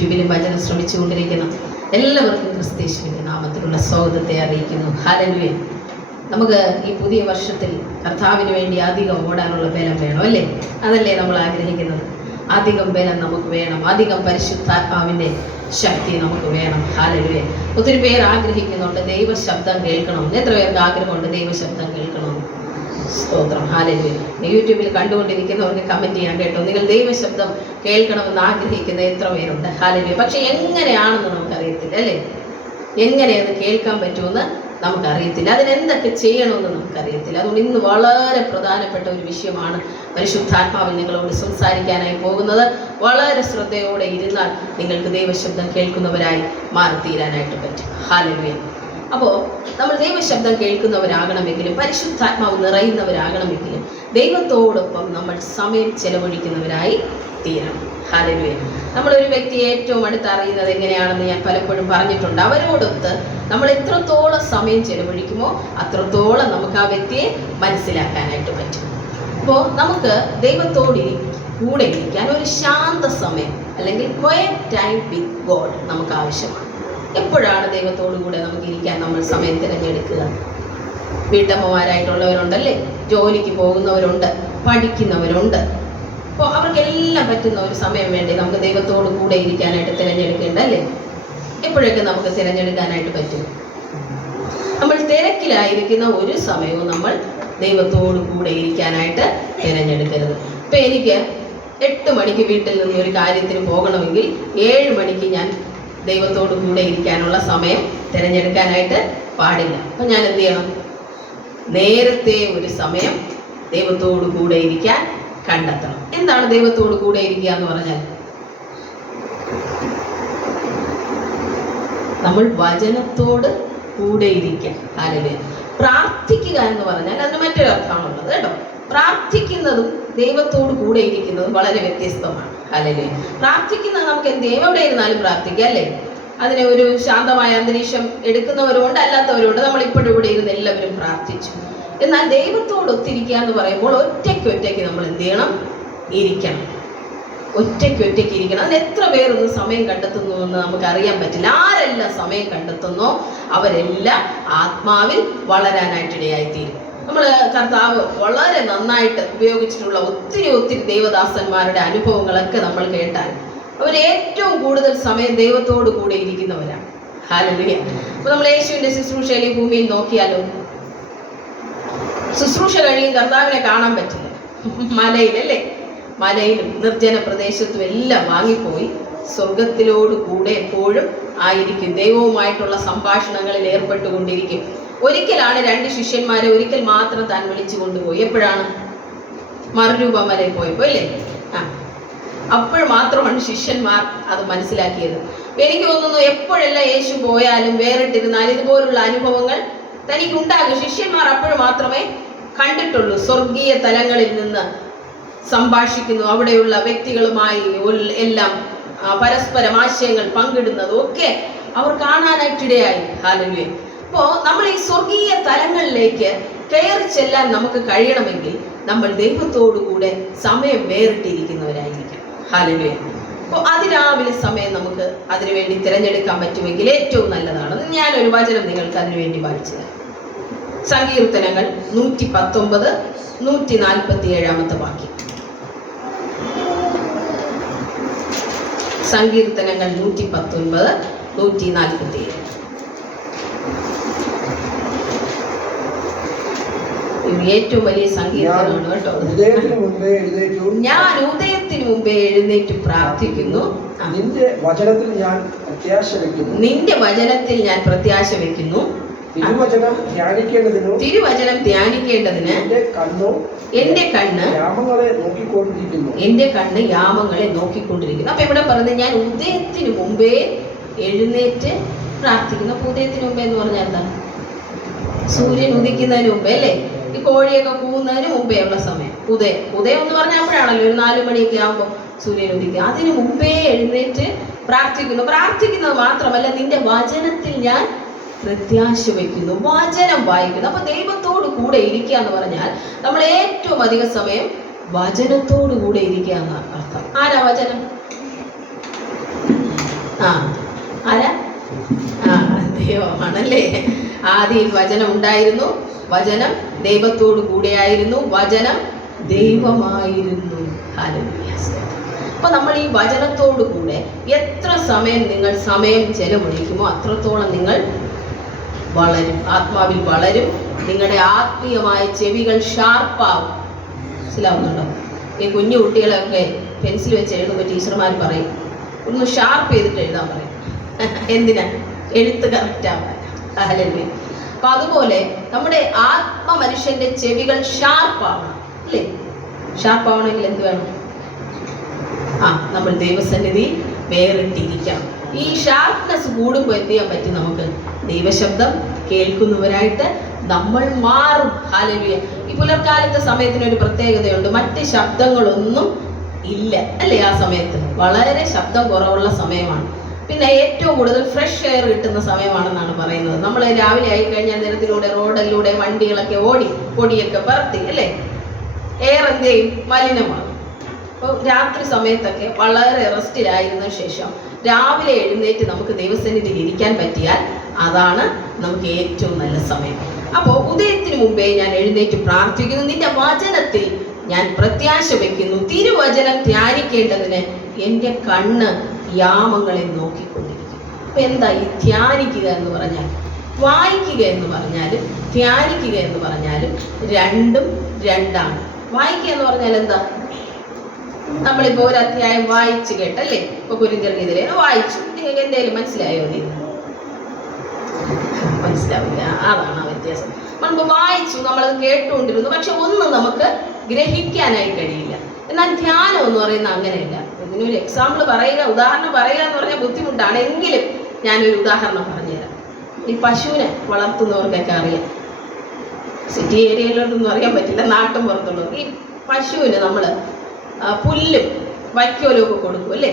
യൂട്യൂബിലും വചനം ശ്രമിച്ചുകൊണ്ടിരിക്കുന്ന എല്ലാവർക്കും ക്രിസ്തേശുവിന്റെ നാമത്തിലുള്ള സ്വാഗതത്തെ അറിയിക്കുന്നു. ഹല്ലേലൂയ. നമുക്ക് ഈ പുതിയ വർഷത്തിൽ കർത്താവിന് വേണ്ടി അധികം ഓടാനുള്ള ബലം വേണം, അല്ലേ? അതല്ലേ നമ്മൾ ആഗ്രഹിക്കുന്നത്? അധികം ബലം നമുക്ക് വേണം, അധികം പരിശുദ്ധാത്മാവിന്റെ ശക്തി നമുക്ക് വേണം. ഹല്ലേലൂയ. ഒത്തിരി പേർ ആഗ്രഹിക്കുന്നുണ്ട് ദൈവശബ്ദം കേൾക്കണം. എത്ര പേർക്ക് ആഗ്രഹമുണ്ട് ദൈവശബ്ദം കേൾക്കണം? സ്തോത്രം. ഹല്ലേലൂയ. യൂട്യൂബിൽ കണ്ടുകൊണ്ടിരിക്കുന്നവർക്ക് കമന്റ് ചെയ്യാൻ കേട്ടോ, നിങ്ങൾ ദൈവശബ്ദം കേൾക്കണമെന്ന് ആഗ്രഹിക്കുന്ന എത്ര പേരുണ്ട്? ഹല്ലേലൂയ. പക്ഷെ എങ്ങനെയാണെന്ന് നമുക്കറിയത്തില്ല, അല്ലേ? എങ്ങനെ അത് കേൾക്കാൻ പറ്റുമെന്ന് നമുക്കറിയത്തില്ല, അതിനെന്തൊക്കെ ചെയ്യണമെന്ന് നമുക്കറിയത്തില്ല. അതുകൊണ്ട് ഇന്ന് വളരെ പ്രധാനപ്പെട്ട ഒരു വിഷയമാണ് പരിശുദ്ധാത്മാവിൽ നിങ്ങളോട് സംസാരിക്കാനായി പോകുന്നത്. വളരെ ശ്രദ്ധയോടെ ഇരുന്നാൽ നിങ്ങൾക്ക് ദൈവശബ്ദം കേൾക്കുന്നവരായി മാറിത്തീരാനായിട്ട് പറ്റും. ഹല്ലേലൂയ. അപ്പോൾ നമ്മൾ ദൈവശബ്ദം കേൾക്കുന്നവരാകണമെങ്കിലും പരിശുദ്ധാത്മാവ് നിറയുന്നവരാകണമെങ്കിലും ദൈവത്തോടൊപ്പം നമ്മൾ സമയം ചെലവഴിക്കുന്നവരായി തീരണം. ഹല്ലേലൂയ. നമ്മളൊരു വ്യക്തിയെ ഏറ്റവും അടുത്ത് അറിയുന്നത് എങ്ങനെയാണെന്ന് ഞാൻ പലപ്പോഴും പറഞ്ഞിട്ടുണ്ട്. അവരോടൊത്ത് നമ്മൾ എത്രത്തോളം സമയം ചെലവഴിക്കുമോ അത്രത്തോളം നമുക്ക് ആ വ്യക്തിയെ മനസ്സിലാക്കാനായിട്ട് പറ്റും. അപ്പോൾ നമുക്ക് ദൈവത്തോട് കൂടെ ഇരിക്കാൻ ഒരു ശാന്ത സമയം അല്ലെങ്കിൽ ക്വയറ്റ് ടൈം വിത്ത് ഗോഡ് നമുക്ക് ആവശ്യമാണ്. എപ്പോഴാണ് ദൈവത്തോടു കൂടെ നമുക്ക് ഇരിക്കാൻ നമ്മൾ സമയം തിരഞ്ഞെടുക്കുക? വീട്ടമ്മമാരായിട്ടുള്ളവരുണ്ടല്ലേ, ജോലിക്ക് പോകുന്നവരുണ്ട്, പഠിക്കുന്നവരുണ്ട്. അപ്പോൾ അവർക്കെല്ലാം പറ്റുന്ന ഒരു സമയം വേണ്ടി നമുക്ക് ദൈവത്തോട് കൂടെ ഇരിക്കാനായിട്ട് തിരഞ്ഞെടുക്കേണ്ടല്ലേ? എപ്പോഴൊക്കെ നമുക്ക് തിരഞ്ഞെടുക്കാനായിട്ട് പറ്റും? നമ്മൾ തിരക്കിലായിരിക്കുന്ന ഒരു സമയവും നമ്മൾ ദൈവത്തോട് കൂടെ ഇരിക്കാനായിട്ട് തിരഞ്ഞെടുക്കരുത്. ഇപ്പം എനിക്ക് 8 മണിക്ക് വീട്ടിൽ നിന്ന് ഒരു കാര്യത്തിന് പോകണമെങ്കിൽ 7 മണിക്ക് ഞാൻ ദൈവത്തോട് കൂടെ ഇരിക്കാനുള്ള സമയം തിരഞ്ഞെടുക്കാനായിട്ട് പാടില്ല. അപ്പം ഞാൻ എന്ത് ചെയ്യണം? നേരത്തെ ഒരു സമയം ദൈവത്തോട് കൂടെ ഇരിക്കാൻ കണ്ടെത്തണം. എന്താണ് ദൈവത്തോട് കൂടെ ഇരിക്കുക എന്ന് പറഞ്ഞാൽ? നമ്മൾ വചനത്തോട് കൂടെ ഇരിക്കുക. ഹല്ലേലൂയ. പ്രാർത്ഥിക്കുക എന്ന് പറഞ്ഞാൽ അതിന് മറ്റൊരു അർത്ഥമാണുള്ളത് കേട്ടോ. പ്രാർത്ഥിക്കുന്നതും ദൈവത്തോട് കൂടെ ഇരിക്കുന്നതും വളരെ വ്യത്യസ്തമാണ്. ഹല്ലേലൂയ. പ്രാർത്ഥിക്കുന്നത് നമുക്ക് എന്ത് ചെയ്യും? എവിടെ ഇരുന്നാലും പ്രാർത്ഥിക്കുക, അല്ലേ? അതിനെ ഒരു ശാന്തമായ അന്തരീക്ഷം എടുക്കുന്നവരുണ്ട്, അല്ലാത്തവരുണ്ട്. നമ്മളിപ്പോഴും ഇവിടെ ഇരുന്ന് എല്ലാവരും പ്രാർത്ഥിച്ചു. എന്നാൽ ദൈവത്തോട് ഒത്തിരിക്കുക എന്ന് പറയുമ്പോൾ ഒറ്റയ്ക്ക് നമ്മൾ എന്ത് ചെയ്യണം? ഇരിക്കണം. ഒറ്റയ്ക്ക് ഇരിക്കണം. അതിന് എത്ര പേരൊന്നും സമയം കണ്ടെത്തുന്നു എന്ന് നമുക്ക് അറിയാൻ പറ്റില്ല. ആരെല്ലാം സമയം കണ്ടെത്തുന്നോ അവരെല്ലാം ആത്മാവിൽ വളരാനായിട്ടിടയായിത്തീരും. നമ്മൾ കർത്താവ് വളരെ നന്നായിട്ട് ഉപയോഗിച്ചിട്ടുള്ള ഒത്തിരി ദൈവദാസന്മാരുടെ അനുഭവങ്ങളൊക്കെ നമ്മൾ കേട്ടാൽ അവർ ഏറ്റവും കൂടുതൽ സമയം ദൈവത്തോട് കൂടെ ഇരിക്കുന്നവരാണ്. ഹല്ലേലൂയ. അപ്പോൾ നമ്മൾ യേശുവിൻ്റെ ശുശ്രൂഷയിൽ ഈ ഭൂമിയിൽ നോക്കിയാലോ, ശുശ്രൂഷ കഴിയും കർത്താവിനെ കാണാൻ പറ്റില്ല. മലയിലല്ലേ, മലയിലും നിർജ്ജന പ്രദേശത്തും എല്ലാം വാങ്ങിപ്പോയി സ്വർഗത്തിലോട് കൂടെ എപ്പോഴും ആയിരിക്കും. ദൈവവുമായിട്ടുള്ള സംഭാഷണങ്ങളിൽ ഏർപ്പെട്ടുകൊണ്ടിരിക്കും. ഒരിക്കലാണ് 2 ശിഷ്യന്മാരെ ഒരിക്കൽ മാത്രം താൻ വിളിച്ചു കൊണ്ടുപോയി. എപ്പോഴാണ്? മറുരൂപമലയിൽ പോയപ്പോ, അല്ലേ? അപ്പോൾ മാത്രമാണ് ശിഷ്യന്മാർ അത് മനസ്സിലാക്കിയത്. എനിക്ക് തോന്നുന്നു എപ്പോഴെല്ലാം യേശു പോയാലും വേറിട്ടിരുന്നാലും ഇതുപോലുള്ള അനുഭവങ്ങൾ തനിക്കുണ്ടാകും. ശിഷ്യന്മാർ അപ്പോഴും മാത്രമേ കണ്ടിട്ടുള്ളൂ. സ്വർഗീയ തലങ്ങളിൽ നിന്ന് സംഭാഷിക്കുന്നു, അവിടെയുള്ള വ്യക്തികളുമായി എല്ലാം പരസ്പരം ആശയങ്ങൾ പങ്കിടുന്നതും ഒക്കെ അവർ കാണാനായിട്ടിടയായി. ഹല്ലേലൂയ. അപ്പോൾ നമ്മൾ ഈ സ്വർഗീയ തലങ്ങളിലേക്ക് കയറി ചെല്ലാൻ നമുക്ക് കഴിയണമെങ്കിൽ നമ്മൾ ദൈവത്തോടു കൂടെ സമയം വേറിട്ടിരിക്കുന്നവരായിരിക്കണം. ഹല്ലേലൂയ. അപ്പോൾ അതിരാവിലെ സമയം നമുക്ക് അതിനുവേണ്ടി തിരഞ്ഞെടുക്കാൻ പറ്റുമെങ്കിൽ ഏറ്റവും നല്ലതാണ്. ഞാനൊരു വചനം നിങ്ങൾക്ക് അതിനുവേണ്ടി വായിച്ചു തരാം. സങ്കീർത്തനങ്ങൾ 119 147 വാക്യം. സങ്കീർത്തനങ്ങൾ 119 147. ഏറ്റവും വലിയ സങ്കീർത്തനമാണ് കേട്ടോ. ഞാൻ ഉദയത്തിന് മുമ്പേ എഴുന്നേറ്റ് പ്രാർത്ഥിക്കുന്നു, നിന്റെ വചനത്തിൽ ഞാൻ പ്രത്യാശ വെക്കുന്നു. നിന്റെ വചനത്തിൽ ഞാൻ പ്രത്യാശ വെക്കുന്നു. തിരുവചനം ധ്യാനിക്കേണ്ടതിന് എന്റെ കണ്ണ് യാമങ്ങളെ നോക്കിക്കൊണ്ടിരിക്കുന്നു. അപ്പൊ ഇവിടെ പറഞ്ഞത് ഞാൻ ഉദയത്തിന് മുമ്പേ എഴുന്നേറ്റ് പ്രാർത്ഥിക്കുന്നു. അപ്പൊ ഉദയത്തിന് മുമ്പേ എന്ന് പറഞ്ഞാൽ എന്താ? സൂര്യൻ ഉദിക്കുന്നതിന് മുമ്പേ, അല്ലേ? ഈ കോഴിയൊക്കെ കൂവുന്നതിന് മുമ്പേ ഉള്ള സമയം ഉദയം എന്ന് പറഞ്ഞാൽ അപ്പോഴാണല്ലോ, ഒരു 4 മണിയൊക്കെ ആകുമ്പോൾ സൂര്യൻ ഉദിക്കുക. അതിന് മുമ്പേ എഴുന്നേറ്റ് പ്രാർത്ഥിക്കുന്നു. പ്രാർത്ഥിക്കുന്നത് മാത്രമല്ല, നിന്റെ വചനത്തിൽ ഞാൻ പ്രത്യാശ വയ്ക്കുന്നു, വചനം വായിക്കുന്നു. അപ്പൊ ദൈവത്തോട് കൂടെ ഇരിക്കുക എന്ന് പറഞ്ഞാൽ നമ്മൾ ഏറ്റവും അധിക സമയം വചനത്തോടു കൂടെ ഇരിക്കുക എന്നാണ് അർത്ഥം. ആരാ വചനം? ആ ആരാ? ആ ദൈവമാണല്ലേ. ആദിയിൽ വചനം ഉണ്ടായിരുന്നു, വചനം ദൈവത്തോടു കൂടെയായിരുന്നു, വചനം ദൈവമായിരുന്നു. ഹല്ലേലൂയ. അപ്പൊ നമ്മൾ ഈ വചനത്തോടു കൂടെ എത്ര സമയം നിങ്ങൾ ചെലവഴിക്കുമോ അത്രത്തോളം നിങ്ങൾ വളരും, ആത്മാവിൽ വളരും. നിങ്ങളുടെ ആത്മീയമായ ചെവികൾ ഷാർപ്പാവും. മനസ്സിലാവുന്നുണ്ടോ? ഈ കുഞ്ഞു കുട്ടികളൊക്കെ പെൻസിൽ വെച്ച് എഴുതുമ്പോൾ ടീച്ചർമാർ പറയും ഒന്ന് ഷാർപ്പ് ചെയ്തിട്ട് എഴുതാൻ പറയും. എന്തിനാ? എഴുത്ത് കറക്റ്റ് ആവാൻ. ഹല്ലേലൂയ. അപ്പൊ അതുപോലെ നമ്മുടെ മനുഷ്യന്റെ ചെവികൾ ഷാർപ്പാവണം, അല്ലേ? ഷാർപ്പാവണമെങ്കിൽ എന്ത് വേണം? നമ്മൾ ദൈവസന്നിധി വേറിട്ടിരിക്കണം. ഈ ഷാർപ്നെസ് കൂടുമ്പോൾ എന്ത് ചെയ്യാൻ പറ്റും? നമുക്ക് ദൈവശബ്ദം കേൾക്കുന്നവരായിട്ട് നമ്മൾ മാറും. ഹല്ലേലൂയ. ഈ പുലർക്കാലത്തെ സമയത്തിന് ഒരു പ്രത്യേകതയുണ്ട്, മറ്റ് ശബ്ദങ്ങളൊന്നും ഇല്ല, അല്ലേ? ആ സമയത്ത് വളരെ ശബ്ദം കുറവുള്ള സമയമാണ്. പിന്നെ ഏറ്റവും കൂടുതൽ ഫ്രഷ് എയർ കിട്ടുന്ന സമയമാണെന്നാണ് പറയുന്നത്. നമ്മൾ രാവിലെ ആയി കഴിഞ്ഞാൽ നിരത്തിലൂടെ റോഡിലൂടെ വണ്ടികളൊക്കെ ഓടി പൊടിയൊക്കെ പറത്തി, അല്ലേ? എയർ എന്ത് ചെയ്യും? മലിനമാണ്. അപ്പോൾ രാത്രി സമയത്തൊക്കെ വളരെ റെസ്റ്റിലായിരുന്ന ശേഷം രാവിലെ എഴുന്നേറ്റ് നമുക്ക് ദൈവസന്നിധിയിൽ ഇരിക്കാൻ പറ്റിയാൽ അതാണ് നമുക്ക് ഏറ്റവും നല്ല സമയം. അപ്പോൾ ഉദയത്തിന് മുമ്പേ ഞാൻ എഴുന്നേറ്റ് പ്രാർത്ഥിക്കുന്നു, നിന്റെ വചനത്തിൽ ഞാൻ പ്രത്യാശ വയ്ക്കുന്നു. തിരുവചനം ധ്യാനിക്കേണ്ടതിന് എൻ്റെ കണ്ണ് യാമങ്ങളെ നോക്കിക്കൊണ്ടിരിക്കും. അപ്പൊ എന്താ ഈ ധ്യാനിക്കുക എന്ന് പറഞ്ഞാൽ? വായിക്കുക എന്ന് പറഞ്ഞാലും ധ്യാനിക്കുക എന്ന് പറഞ്ഞാലും രണ്ടും രണ്ടാണ്. വായിക്കുക എന്ന് പറഞ്ഞാൽ എന്താ? നമ്മളിപ്പോ ഒരു അധ്യായം വായിച്ചു കേട്ടല്ലേ? ഇപ്പൊ കുരിന്ത്യർക്കെതിരെ വായിച്ചു, നിങ്ങൾക്ക് എന്തെങ്കിലും മനസ്സിലായോ? മനസ്സിലാവില്ല. അതാണ് ആ വ്യത്യാസം. നമ്മളിപ്പോ വായിച്ചു, നമ്മളത് കേട്ടുകൊണ്ടിരുന്നു, പക്ഷെ ഒന്നും നമുക്ക് ഗ്രഹിക്കാനായി കഴിയില്ല. എന്നാൽ ധ്യാനം എന്ന് പറയുന്നത് അങ്ങനെയല്ല. ഇതിനൊരു എക്സാമ്പിൾ പറയുക, ഉദാഹരണം പറയുക എന്ന് പറഞ്ഞാൽ ബുദ്ധിമുട്ടാണ്. എങ്കിലും ഞാനൊരു ഉദാഹരണം പറഞ്ഞുതരാം. ഈ പശുവിനെ വളർത്തുന്നവർക്കൊക്കെ അറിയാം, സിറ്റി ഏരിയയിലോട്ടൊന്നും അറിയാൻ പറ്റില്ല, നാട്ടും പുറത്തുള്ളവർ. ഈ പശുവിന് നമ്മൾ പുല്ലും വൈക്കോലും ഒക്കെ കൊടുക്കും, അല്ലേ?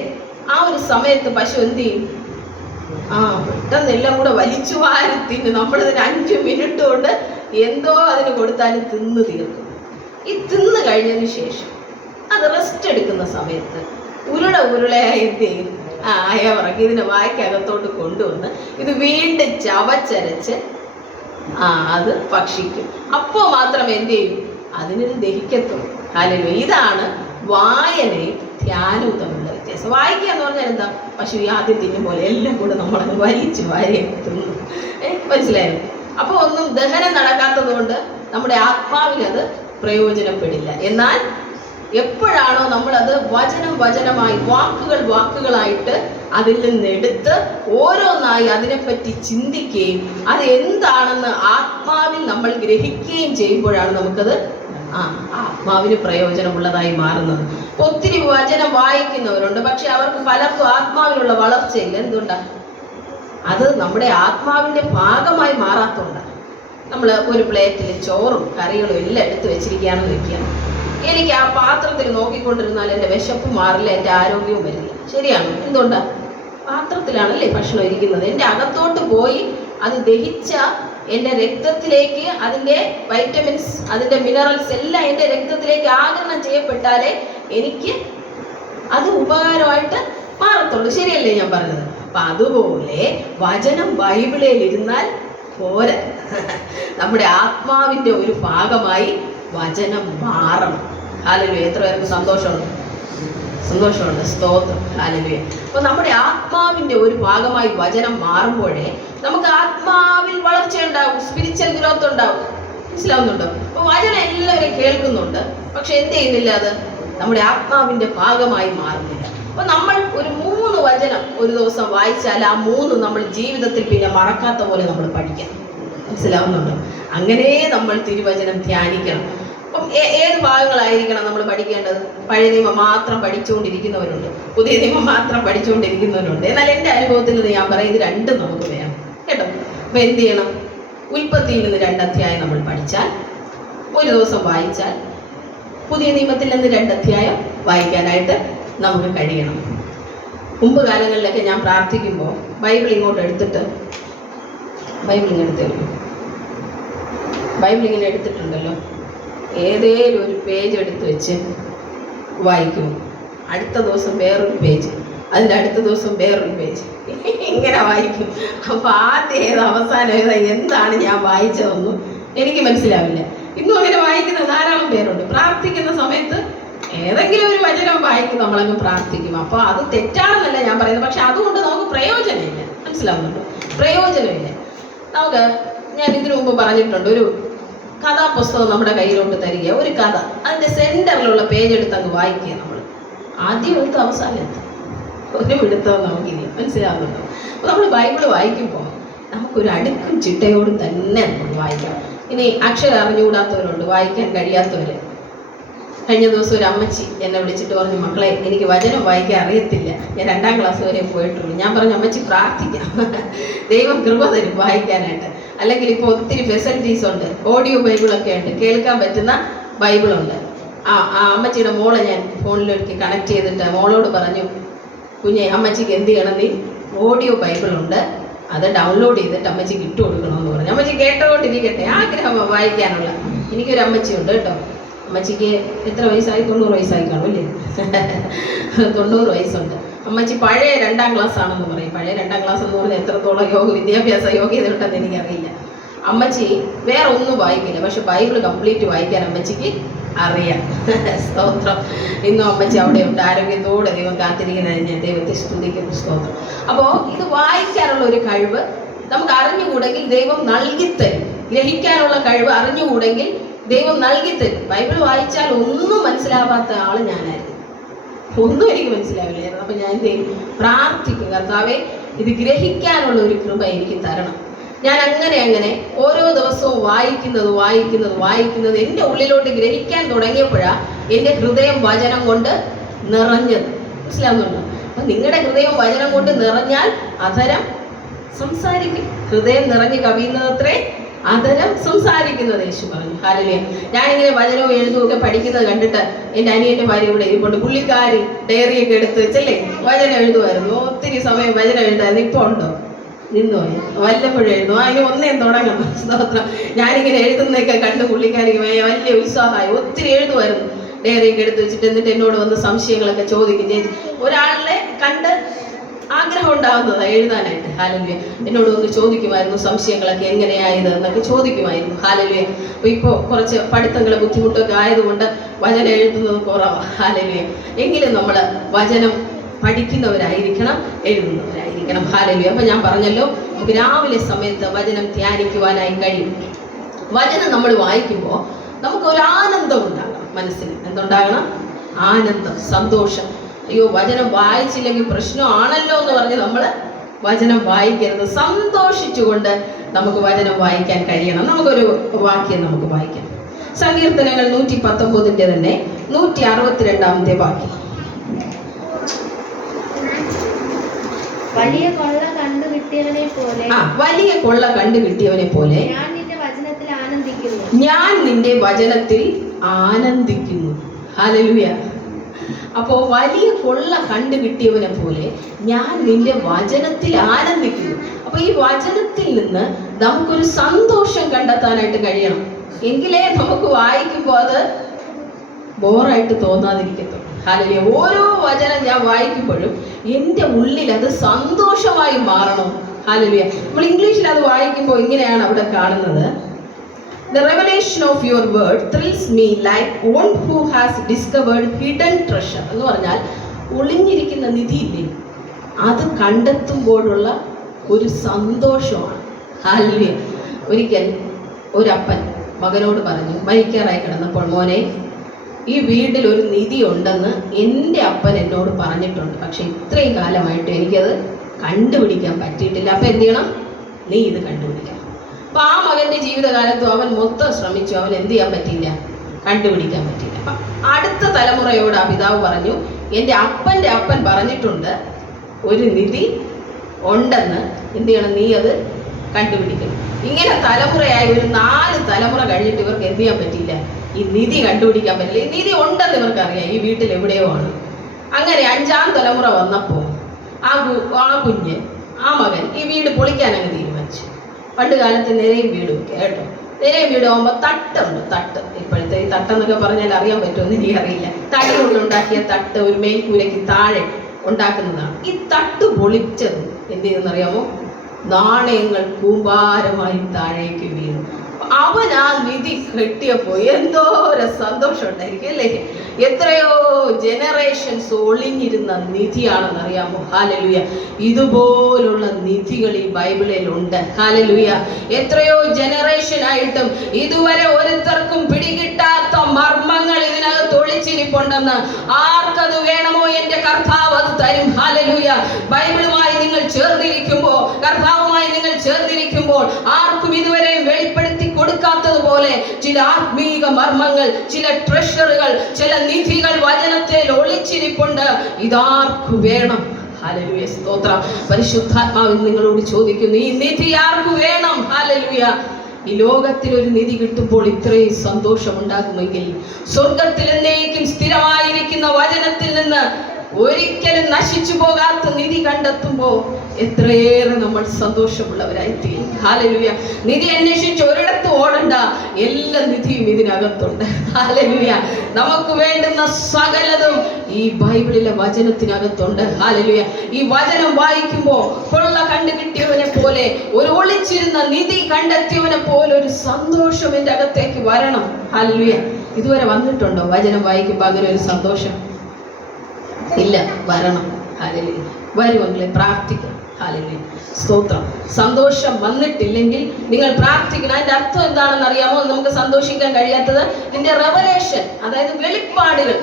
ആ ഒരു സമയത്ത് പശു എന്ത് ചെയ്യും? പെട്ടെന്ന് എല്ലാം കൂടെ വലിച്ചു വാരി തിന്ന്. നമ്മളിതിന് 5 മിനിറ്റ് കൊണ്ട് എന്തോ അതിന് കൊടുത്താലും തിന്ന് തീർക്കും. ഈ തിന്ന് കഴിഞ്ഞതിന് ശേഷം അത് റെസ്റ്റ് എടുക്കുന്ന സമയത്ത് ഉരുളയായി എന്ത് ചെയ്യും? അയവറക്കി ഇതിനെ വായ്ക്കകത്തോട്ട് കൊണ്ടുവന്ന് ഇത് വീണ്ടും ചവച്ചരച്ച് അത് ഭക്ഷിക്കും. അപ്പോൾ മാത്രമേ എന്ത് ചെയ്യും? അതിനൊരു ദഹിക്കത്തുള്ളൂ. ഹല്ലേലൂയ. ഇതാണ് വായനയും ധ്യാനവും തമ്മിലുള്ള വ്യത്യാസം. വായിക്കുക എന്ന് പറഞ്ഞാൽ എന്താ? പശു ആദ്യം തിന്നും പോലെ എല്ലാം കൂടെ നമ്മളത് വലിച്ചു വാരിയൊക്കെ തിന്നു. മനസ്സിലായോ? അപ്പോൾ ഒന്നും ദഹനം നടക്കാത്തത് കൊണ്ട് നമ്മുടെ ആത്മാവിനത് പ്രയോജനപ്പെടില്ല. എന്നാൽ എപ്പോഴാണോ നമ്മളത് വചനമായി വാക്കുകളായിട്ട് അതിൽ നിന്നെടുത്ത് ഓരോന്നായി അതിനെപ്പറ്റി ചിന്തിക്കുകയും അത് എന്താണെന്ന് ആത്മാവിൽ നമ്മൾ ഗ്രഹിക്കുകയും ചെയ്യുമ്പോഴാണ് നമുക്കത് ആത്മാവിന് പ്രയോജനമുള്ളതായി മാറുന്നത്. ഒത്തിരി വചനം വായിക്കുന്നവരുണ്ട്, പക്ഷെ അവർക്ക് പലർക്കും ആത്മാവിനുള്ള വളർച്ചയില്ല. എന്തുകൊണ്ടാണ്? അത് നമ്മുടെ ആത്മാവിൻ്റെ ഭാഗമായി മാറാത്തതുകൊണ്ടാണ്. നമ്മൾ ഒരു പ്ലേറ്റിൽ ചോറും കറികളും എല്ലാം എടുത്ത് വെച്ചിരിക്കുകയാണെന്ന് വെക്കുക. എനിക്ക് ആ പാത്രത്തിൽ നോക്കിക്കൊണ്ടിരുന്നാൽ എൻ്റെ വിശപ്പ് മാറില്ല, എൻ്റെ ആരോഗ്യവും വരില്ല. ശരിയാണ്. എന്തുകൊണ്ടാണ്? പാത്രത്തിലാണല്ലേ ഭക്ഷണം ഇരിക്കുന്നത്. എൻ്റെ അകത്തോട്ട് പോയി അത് ദഹിച്ച എൻ്റെ രക്തത്തിലേക്ക് അതിൻ്റെ വൈറ്റമിൻസ്, അതിൻ്റെ മിനറൽസ് എല്ലാം എൻ്റെ രക്തത്തിലേക്ക് ആഗിരണം ചെയ്യപ്പെട്ടാലേ എനിക്ക് അത് ഉപകാരമായിട്ട് മാറത്തുള്ളൂ. ശരിയല്ലേ ഞാൻ പറഞ്ഞത്? അപ്പം അതുപോലെ വചനം ബൈബിളിൽ ഇരുന്നാൽ പോരാ, നമ്മുടെ ആത്മാവിൻ്റെ ഒരു ഭാഗമായി വചനം മാറണം. ഹല്ലേലൂയ. എത്ര പേർക്ക് സന്തോഷമുണ്ട്? സ്തോത്രം. ഹല്ലേലൂയ. അപ്പോൾ നമ്മുടെ ആത്മാവിൻ്റെ ഒരു ഭാഗമായി വചനം മാറുമ്പോഴേ നമുക്ക് ആത്മാവിൽ വളർച്ച ഉണ്ടാവും, സ്പിരിച്വൽ ഗ്രോത്ത് ഉണ്ടാവും. മനസ്സിലാവുന്നുണ്ടോ? അപ്പോൾ വചനം എല്ലാവരും കേൾക്കുന്നുണ്ട്, പക്ഷെ എന്ത് ചെയ്യുന്നില്ല? അത് നമ്മുടെ ആത്മാവിൻ്റെ ഭാഗമായി മാറുന്നില്ല. അപ്പോൾ നമ്മൾ ഒരു 3 വചനം ഒരു ദിവസം വായിച്ചാൽ ആ 3 നമ്മൾ ജീവിതത്തിൽ പിന്നെ മറക്കാത്ത പോലെ നമ്മൾ പഠിക്കണം. മനസ്സിലാവുന്നുണ്ടോ? അങ്ങനെ നമ്മൾ തിരുവചനം ധ്യാനിക്കണം. അപ്പം ഏത് ഭാഗങ്ങളായിരിക്കണം നമ്മൾ പഠിക്കേണ്ടത്? പഴയ നിയമം മാത്രം പഠിച്ചുകൊണ്ടിരിക്കുന്നവരുണ്ട്, പുതിയ നിയമം മാത്രം പഠിച്ചുകൊണ്ടിരിക്കുന്നവരുണ്ട്. എന്നാൽ എൻ്റെ അനുഭവത്തിൽ നിന്ന് ഞാൻ പറയും, ഇത് രണ്ടും നമുക്ക് വേണം കേട്ടോ. അപ്പം എന്ത് ചെയ്യണം? ഉൽപ്പത്തിയിൽ നിന്ന് 2 അധ്യായം നമ്മൾ പഠിച്ചാൽ, ഒരു ദിവസം വായിച്ചാൽ, പുതിയ നിയമത്തിൽ നിന്ന് 2 അധ്യായം വായിക്കാനായിട്ട് നമുക്ക് കഴിയണം. മുമ്പ് കാലങ്ങളിലൊക്കെ ഞാൻ പ്രാർത്ഥിക്കുമ്പോൾ ബൈബിൾ ഇങ്ങോട്ട് എടുത്തിട്ട് ബൈബിൾ ഇങ്ങനെ എടുത്തിട്ടുണ്ടല്ലോ, ഏതേലും ഒരു പേജ് എടുത്ത് വെച്ച് വായിക്കും. അടുത്ത ദിവസം വേറൊരു പേജ്, അതിൻ്റെ അടുത്ത ദിവസം വേറൊരു പേജ്, ഇങ്ങനെ വായിക്കും. അപ്പോൾ ആദ്യം ഏത് അവസാനം ഏതാ എന്താണ് ഞാൻ വായിച്ചതൊന്നും എനിക്ക് മനസ്സിലാവില്ല. ഇന്നും അങ്ങനെ വായിക്കുന്ന ധാരാളം പേരുണ്ട്. പ്രാർത്ഥിക്കുന്ന സമയത്ത് ഏതെങ്കിലും ഒരു വചനം വായിക്കും, നമ്മളങ്ങ് പ്രാർത്ഥിക്കും. അപ്പോൾ അത് തെറ്റാണെന്നല്ല ഞാൻ പറയുന്നത്, പക്ഷെ അതുകൊണ്ട് നമുക്ക് പ്രയോജനമില്ല. മനസ്സിലാവുന്നുണ്ടോ? പ്രയോജനമില്ല. ഞാൻ ഇതിനു മുമ്പ് പറഞ്ഞിട്ടുണ്ട്, ഒരു കഥാപുസ്തകം നമ്മുടെ കയ്യിലോട്ട് തരിക, ഒരു കഥ, അതിൻ്റെ സെൻറ്ററിലുള്ള പേജ് എടുത്ത് അങ്ങ് വായിക്കുക. നമ്മൾ ആദ്യം എടുത്ത് അവസാനം എത്തും, ഒരു പിടുത്തവും നമുക്കില്ല. മനസ്സിലാവുന്നുണ്ടോ? അപ്പോൾ നമ്മൾ ബൈബിൾ വായിക്കുമ്പോൾ നമുക്കൊരു അടുക്കും ചിട്ടയോടും തന്നെ നമ്മൾ വായിക്കണം. ഇനി അക്ഷരം അറിഞ്ഞുകൂടാത്തവരുണ്ട്, വായിക്കാൻ കഴിയാത്തവർ. കഴിഞ്ഞ ദിവസം ഒരു അമ്മച്ചി എന്നെ വിളിച്ചിട്ട് പറഞ്ഞു, മക്കളെ എനിക്ക് വചനം വായിക്കാൻ അറിയത്തില്ല, ഞാൻ 2ാം ക്ലാസ് വരെ പോയിട്ടുള്ളൂ. ഞാൻ പറഞ്ഞു, അമ്മച്ചി പ്രാർത്ഥിക്കാം, ദൈവം കൃപ തരും വായിക്കാനായിട്ട്. അല്ലെങ്കിൽ ഇപ്പോൾ ഒത്തിരി ഫെസിലിറ്റീസ് ഉണ്ട്, ഓഡിയോ ബൈബിളൊക്കെ ഉണ്ട്, കേൾക്കാൻ പറ്റുന്ന ബൈബിളുണ്ട്. ആ അമ്മച്ചിയുടെ മോളെ ഞാൻ ഫോണിലേക്ക് കണക്ട് ചെയ്തിട്ട് മോളോട് പറഞ്ഞു, കുഞ്ഞെ അമ്മച്ചിക്ക് എന്ത് ചെയ്യണം, നീ ഓഡിയോ ബൈബിളുണ്ട്, അത് ഡൗൺലോഡ് ചെയ്തിട്ട് അമ്മച്ചിക്ക് ഇട്ട് കൊടുക്കണമെന്ന് പറഞ്ഞു. അമ്മച്ചി കേട്ടോണ്ടിരിക്കട്ടെ, ആഗ്രഹം വായിക്കാനുള്ള. എനിക്കൊരു അമ്മച്ചിയുണ്ട് കേട്ടോ. അമ്മച്ചിക്ക് എത്ര വയസ്സായി? 90 വയസ്സായി കാണും അല്ലേ? 90 വയസ്സുണ്ട്. അമ്മച്ചി പഴയ 2ാം ക്ലാസ് ആണെന്ന് പറയും. പഴയ 2ാം ക്ലാസ് എന്ന് പറഞ്ഞാൽ എത്രത്തോളം വിദ്യാഭ്യാസ യോഗ്യത ഉണ്ടെന്ന് എനിക്കറിയില്ല. അമ്മച്ചി വേറെ ഒന്നും വായിക്കില്ല, പക്ഷെ ബൈബിൾ കംപ്ലീറ്റ് വായിക്കാൻ അമ്മച്ചിക്ക് അറിയാം. സ്തോത്രം. ഇന്നും അമ്മച്ചി അവിടെയുണ്ട്, ആരോഗ്യത്തോടെ ദൈവം കാത്തിരിക്കുന്നതിന് ഞാൻ ദൈവത്തെ സ്തുതിക്കുന്നു. സ്തോത്രം. അപ്പോൾ ഇത് വായിക്കാനുള്ള ഒരു കഴിവ് നമുക്ക് അറിഞ്ഞുകൂടെങ്കിൽ ദൈവം നൽകിത്തരും. ഗ്രഹിക്കാനുള്ള കഴിവ് അറിഞ്ഞുകൂടെങ്കിൽ ദൈവം നൽകിത്തരും. ബൈബിൾ വായിച്ചാൽ ഒന്നും മനസ്സിലാവാത്ത ആൾ ഞാനായിരുന്നു, ഒന്നും എനിക്ക് മനസ്സിലാവില്ലായിരുന്നു. അപ്പം ഞാൻ എന്ത് ചെയ്യും? പ്രാർത്ഥിക്കും, കർത്താവേ ഇത് ഗ്രഹിക്കാനുള്ള ഒരു കൃപ എനിക്ക് തരണം. ഞാൻ അങ്ങനെ ഓരോ ദിവസവും വായിക്കുന്നത് എൻ്റെ ഉള്ളിലോട്ട് ഗ്രഹിക്കാൻ തുടങ്ങിയപ്പോഴാണ് എൻ്റെ ഹൃദയം വചനം കൊണ്ട് നിറഞ്ഞത്. മനസ്സിലാവുന്നുണ്ടോ? അപ്പം നിങ്ങളുടെ ഹൃദയം വചനം കൊണ്ട് നിറഞ്ഞാൽ അധരം സംസാരിക്കും. ഹൃദയം നിറഞ്ഞ് കവിയുന്നതത്രേ അധരം സംസാരിക്കുന്നത്, യേശു പറഞ്ഞു. ഹല്ലേലൂയ. ഞാനിങ്ങനെ വചനവും എഴുതുമൊക്കെ പഠിക്കുന്നത് കണ്ടിട്ട് എൻ്റെ അനിയൻ്റെ ഭാര്യ ഇവിടെ ഇരിപ്പുണ്ട്. പുള്ളിക്കാരി ഡയറിയൊക്കെ എടുത്ത് വെച്ചല്ലേ വചനം എഴുതുമായിരുന്നു. ഒത്തിരി സമയം വചനം എഴുതായിരുന്നു. ഇപ്പോൾ ഉണ്ടോ? നിന്നുപോയി. വല്ലപ്പോഴും എഴുതും. അതിന് ഒന്നേം തുടങ്ങണം. സ്തോത്രം. ഞാനിങ്ങനെ എഴുതുന്നതൊക്കെ കണ്ട് പുള്ളിക്കാരിക്ക് വലിയ ഉത്സാഹമായി. ഒത്തിരി എഴുതുമായിരുന്നു, ഡയറിയൊക്കെ എടുത്ത് വെച്ചിട്ട്. എന്നിട്ട് എന്നോട് വന്ന് സംശയങ്ങളൊക്കെ ചോദിക്കും. ചേച്ചി, ഒരാളെ കണ്ട് ആഗ്രഹം ഉണ്ടാകുന്നതാണ് എഴുതാനായിട്ട്. ഹല്ലേലൂയ. എന്നോട് ഒന്ന് ചോദിക്കുമായിരുന്നു, സംശയങ്ങളൊക്കെ എങ്ങനെയായത് എന്നൊക്കെ ചോദിക്കുമായിരുന്നു. ഹല്ലേലൂയ. അപ്പോൾ ഇപ്പോൾ കുറച്ച് പഠിത്തങ്ങളെ ബുദ്ധിമുട്ടൊക്കെ ആയതുകൊണ്ട് വചനം എഴുതുന്നത് കുറവാണ്. ഹല്ലേലൂയ. എങ്കിലും നമ്മൾ വചനം പഠിക്കുന്നവരായിരിക്കണം, എഴുതുന്നവരായിരിക്കണം. ഹല്ലേലൂയ. അപ്പോൾ ഞാൻ പറഞ്ഞല്ലോ, നമുക്ക് രാവിലെ സമയത്ത് വചനം ധ്യാനിക്കുവാനായി കഴിയും. വചനം നമ്മൾ വായിക്കുമ്പോൾ നമുക്കൊരു ആനന്ദം ഉണ്ടാകണം മനസ്സിന്. എന്തുണ്ടാകണം? ആനന്ദം, സന്തോഷം. അയ്യോ വചനം വായിച്ചില്ലെങ്കിൽ പ്രശ്നമാണല്ലോ എന്ന് പറഞ്ഞ് നമ്മൾ വചനം വായിക്കരുത്. സന്തോഷിച്ചുകൊണ്ട് നമുക്ക് വചനം വായിക്കാൻ കഴിയണം. നമുക്കൊരു വാക്യം നമുക്ക് വായിക്കാം. സങ്കീർത്തനങ്ങൾ 119 തന്നെ 162 വാക്യം. വലിയ കൊള്ള കണ്ടു കിട്ടിയവനെ പോലെ ഞാൻ നിന്റെ വചനത്തിൽ ആനന്ദിക്കുന്നു. ഹല്ലേലൂയ. അപ്പോൾ വലിയ കൊള്ള കണ്ടു കിട്ടിയവനെ പോലെ ഞാൻ നിന്റെ വചനത്തിൽ ആനന്ദിക്കുന്നു. അപ്പോൾ ഈ വചനത്തിൽ നിന്ന് നമുക്കൊരു സന്തോഷം കണ്ടെത്താനായിട്ട് കഴിയണം. എങ്കിലേ നമുക്ക് വായിക്കുമ്പോൾ അത് ബോറായിട്ട് തോന്നാതിരിക്കത്തുള്ളൂ. ഹല്ലേലൂയ. ഓരോ വചനം ഞാൻ വായിക്കുമ്പോഴും എൻ്റെ ഉള്ളിൽ അത് സന്തോഷമായി മാറണം. ഹല്ലേലൂയ. നമ്മൾ ഇംഗ്ലീഷിൽ അത് വായിക്കുമ്പോൾ ഇങ്ങനെയാണ് അവിടെ കാണുന്നത്. The revelation of your word thrills me like one who has discovered hidden treasure. എന്ന് പറഞ്ഞാൽ ഒളിഞ്ഞിരിക്കുന്ന നിധിയില്ലേ, അത് കണ്ടെത്തുമ്പോഴുള്ള ഒരു സന്തോഷമാണ്. ഹല്ലേലൂയ. ഒരിക്കൽ ഒരപ്പൻ മകനോട് പറഞ്ഞു, മരിക്കാറായി കിടന്നപ്പോൾ, മോനെ ഈ വീട്ടിൽ ഒരു നിധി ഉണ്ടെന്ന് എൻ്റെ അപ്പൻ എന്നോട് പറഞ്ഞിട്ടുണ്ട്, പക്ഷെ ഇത്രയും കാലമായിട്ട് എനിക്കത് കണ്ടുപിടിക്കാൻ പറ്റിയിട്ടില്ല. അപ്പം എന്ത് ചെയ്യണം? നീ ഇത് കണ്ടുപിടിക്കണം. അപ്പം ആ മകൻ്റെ ജീവിതകാലത്തും അവൻ മൊത്തം ശ്രമിച്ചു, അവൻ എന്ത് ചെയ്യാൻ പറ്റിയില്ല? കണ്ടുപിടിക്കാൻ പറ്റിയില്ല. അപ്പം അടുത്ത തലമുറയോട് ആ പിതാവ് പറഞ്ഞു, എൻ്റെ അപ്പൻ്റെ അപ്പൻ പറഞ്ഞിട്ടുണ്ട് ഒരു നിധി ഉണ്ടെന്ന്, എന്ത് ചെയ്യണം? നീ അത് കണ്ടുപിടിക്കണം. ഇങ്ങനെ തലമുറയായി ഒരു 4 തലമുറ കഴിഞ്ഞിട്ട് ഇവർക്ക് എന്ത് ചെയ്യാൻ പറ്റിയില്ല? ഈ നിധി കണ്ടുപിടിക്കാൻ പറ്റില്ല. ഈ നിധി ഉണ്ടെന്ന് ഇവർക്കറിയാം, ഈ വീട്ടിൽ എവിടെയോ ആണ്. അങ്ങനെ 5ാം തലമുറ വന്നപ്പോൾ ആ കുഞ്ഞ്, ആ മകൻ ഈ വീട് പൊളിക്കാൻ അങ്ങ് തീരുമാനിച്ചു. പണ്ട് കാലത്ത് നിരയും വീടും കേട്ടോ. നിരയും വീടാകുമ്പോൾ തട്ടുണ്ട്. തട്ട്, ഇപ്പോഴത്തെ ഈ തട്ടെന്നൊക്കെ പറഞ്ഞാൽ അറിയാൻ പറ്റുമെന്ന് എനിക്കറിയില്ല. തടി കൊണ്ടുണ്ടാക്കിയ തട്ട്, ഒരു മേൽക്കൂരയ്ക്ക് താഴെ ഉണ്ടാക്കുന്നതാണ്. ഈ തട്ട് പൊളിച്ചത് എന്ത് ചെയ്യുന്നറിയാമോ? നാണയങ്ങൾ കൂമ്പാരമായി താഴേക്ക് വീണു. അവൻ ആ നിധി കെട്ടിയപ്പോ എന്തോരം സന്തോഷം ഉണ്ടായിരിക്കും അല്ലേ? എത്രയോ ജനറേഷൻസ് ഒളിഞ്ഞിരുന്ന നിധിയാണെന്ന് അറിയാമോ? ഹല്ലേലൂയ. ഇതുപോലുള്ള നിധികൾ ഈ ബൈബിളിൽ ഉണ്ട്. ഹല്ലേലൂയ. എത്രയോ ജനറേഷൻ ആയിട്ടും ഇതുവരെ ഒരുത്തർക്കും പിടികിട്ടാത്ത മർമ്മങ്ങൾ ഇതിനകത്ത് ഒളിച്ചിരിപ്പുണ്ടെന്ന്. ആർക്കത് വേണമോ എൻ്റെ കർത്താവ് അത് തരും. ഹല്ലേലൂയ. ബൈബിളുമായി നിങ്ങൾ ചേർന്നിരിക്കുമ്പോൾ, കർത്താവുമായി നിങ്ങൾ ചേർന്നിരിക്കുമ്പോൾ ആർക്കും ഇതുവരെ വെളിപ്പെടുത്തി കൊടുക്കാത്തതുപോലെ ചില ആത്മീക മർമ്മങ്ങൾ, ചില ട്രഷറുകൾ, ചില നിധികൾ വചനത്തിൽ ഒളിച്ചിരിപ്പുണ്ട്. ഇതാർക്കു വേണം? ഹല്ലേലൂയ. സ്തോത്രം. പരിശുദ്ധാത്മാവിൽ നിങ്ങളോട് ചോദിക്കുന്നു, ഈ നിധി ആർക്കു വേണം? ഹല്ലേലൂയ. ഈ ലോകത്തിൽ ഒരു നിധി കിട്ടുമ്പോൾ ഇത്രയും സന്തോഷം ഉണ്ടാകുമെങ്കിൽ സ്വർഗത്തിൽ എന്നേക്കും സ്ഥിരമായിരിക്കുന്ന വചനത്തിൽ നിന്ന് ഒരിക്കലും നശിച്ചു പോകാത്ത നിധി കണ്ടെത്തുമ്പോൾ എത്രയേറെ നമ്മൾ സന്തോഷമുള്ളവരായിത്തീരും. ഹല്ലേലൂയ. നിധി അന്വേഷിച്ച് ഒരിടത്ത് ഓടണ്ട, എല്ലാ നിധിയും ഇതിനകത്തുണ്ട്. ഹല്ലേലൂയ. നമുക്ക് വേണ്ടുന്ന സകലതും ഈ ബൈബിളിലെ വചനത്തിനകത്തുണ്ട്. ഹല്ലേലൂയ. ഈ വചനം വായിക്കുമ്പോൾ കൊള്ള കണ്ടു കിട്ടിയവനെ പോലെ, ഒരു ഒളിച്ചിരുന്ന നിധി കണ്ടെത്തിയവനെ പോലെ ഒരു സന്തോഷം എൻ്റെ അകത്തേക്ക് വരണം. ഹല്ലേലൂയ. ഇതുവരെ വന്നിട്ടുണ്ടോ വചനം വായിക്കുമ്പോൾ അങ്ങനെ ഒരു സന്തോഷം? ഇല്ല, വരണം. ഹല്ലേലൂയ. വരുമെങ്കിലേ പ്രാർത്ഥിക്കാം. ഹല്ലേലൂയ. സ്തോത്രം. സന്തോഷം വന്നിട്ടില്ലെങ്കിൽ നിങ്ങൾ പ്രാർത്ഥിക്കണം. അതിന്റെ അർത്ഥം എന്താണെന്ന് അറിയാമോ? നമുക്ക് സന്തോഷിക്കാൻ കഴിയാത്തത് ഇതിന്റെ റെവലേഷൻ, അതായത് വെളിപ്പാടുകൾ,